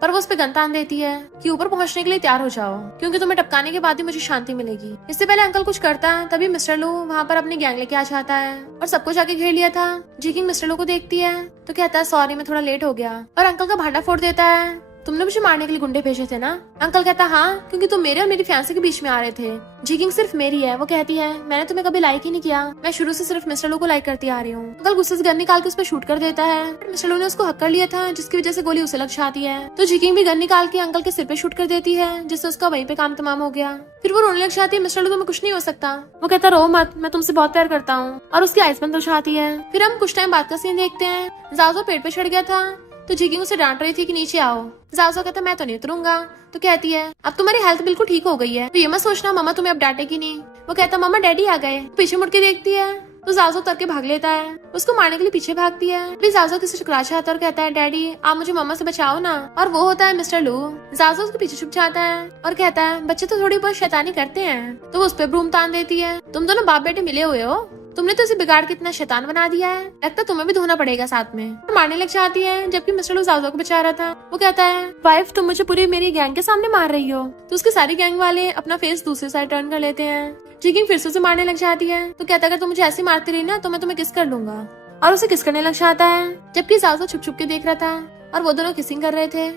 पर वो उस पे गन तान देती है कि ऊपर पहुंचने के लिए तैयार हो जाओ, क्योंकि तुम्हें टपकाने के बाद ही मुझे शांति मिलेगी। इससे पहले अंकल कुछ करता है तभी मिस्टर लू वहाँ पर अपनी गैंग लेके आ जाता है और सबको जाके घेर लिया था। झिकिंग मिस्टर लू को देखती है तो कहता है सॉरी मैं थोड़ा लेट हो गया, और अंकल का भांडा फोड़ देता है तुमने मुझे मारने के लिए गुंडे भेजे थे ना। अंकल कहता हाँ क्योंकि तुम मेरे और मेरी फियांसे के बीच में आ रहे थे। झिकिंग सिर्फ मेरी है। वो कहती है मैंने तुम्हें कभी लाइक ही नहीं किया, मैं शुरू से सिर्फ मिस्टर लू को लाइक करती आ रही हूँ। अंकल गुस्से से गन निकाल के उस पर शूट कर देता है। मिस्टर लू ने उसको हक कर लिया था, जिसकी वजह से गोली उसे लग जाती है। तो झिकिंग भी गन निकाल के अंकल के सिर पे शूट कर देती है, जिससे उसका वहीं पे काम तमाम हो गया। फिर वो रोने लग जाती है, मिस्टर लू तुम्हें कुछ नहीं हो सकता। वो कहता रो मत, मैं तुमसे बहुत प्यार करता हूँ, और उसकी आइस बंद हो जाती है। फिर हम कुछ टाइम बाद का सीन देखते हैं। जावजा पेड़ पे चढ़ गया था तो झिकिंग उसे डांट रही थी कि नीचे आओ। जावजा कहता मैं तो नहीं उतरूंगा। तो कहती है अब तुम्हारी हेल्थ बिल्कुल ठीक हो गई है, तो ये मत सोचना मामा तुम्हें अब डांटेगी नहीं। वो कहता मामा डैडी आ गए। पीछे मुड़ के देखती है तो जावजा उतर के भाग लेता है, उसको मारने के लिए पीछे भागती है। फिर जावजा किसी टकरा जाता है और कहता है डैडी आप मुझे मामा से बचाओ ना, और वो होता है मिस्टर लू। जावजा उसके पीछे छुप जाता है और कहता है बच्चे तो थोड़ी बहुत शैतानी करते हैं। तो वो उस पर ब्रूम तान देती है, तुम दोनों बाप बेटे मिले हुए हो, तुमने तो इसे बिगाड़ के इतना शैतान बना दिया है, लगता तुम्हें भी धोना पड़ेगा साथ में। मारने लग जाती है, जबकि मिस्टर लू जावजा को बचा रहा था। वो कहता है वाइफ तुम मुझे पूरी मेरी गैंग के सामने मार रही हो। तो उसके सारी गैंग वाले अपना फेस दूसरी साइड टर्न कर लेते हैं। झिकिंग फिर से उसे मारने लग जाती है, तो कहता है अगर तुम मुझे ऐसे मारती रही ना तो मैं तुम्हें किस कर लूंगा, और उसे किस करने लग जाता है, जबकि जावजा छुप छुप के देख रहा था और वो दोनों किसिंग कर रहे थे।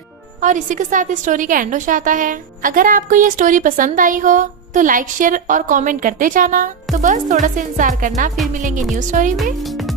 और इसी के साथ इस स्टोरी का एंड हो जाता है। अगर आपको ये स्टोरी पसंद आई हो तो लाइक शेयर और कमेंट करते जाना। तो बस थोड़ा सा इंतजार करना, फिर मिलेंगे न्यू स्टोरी में।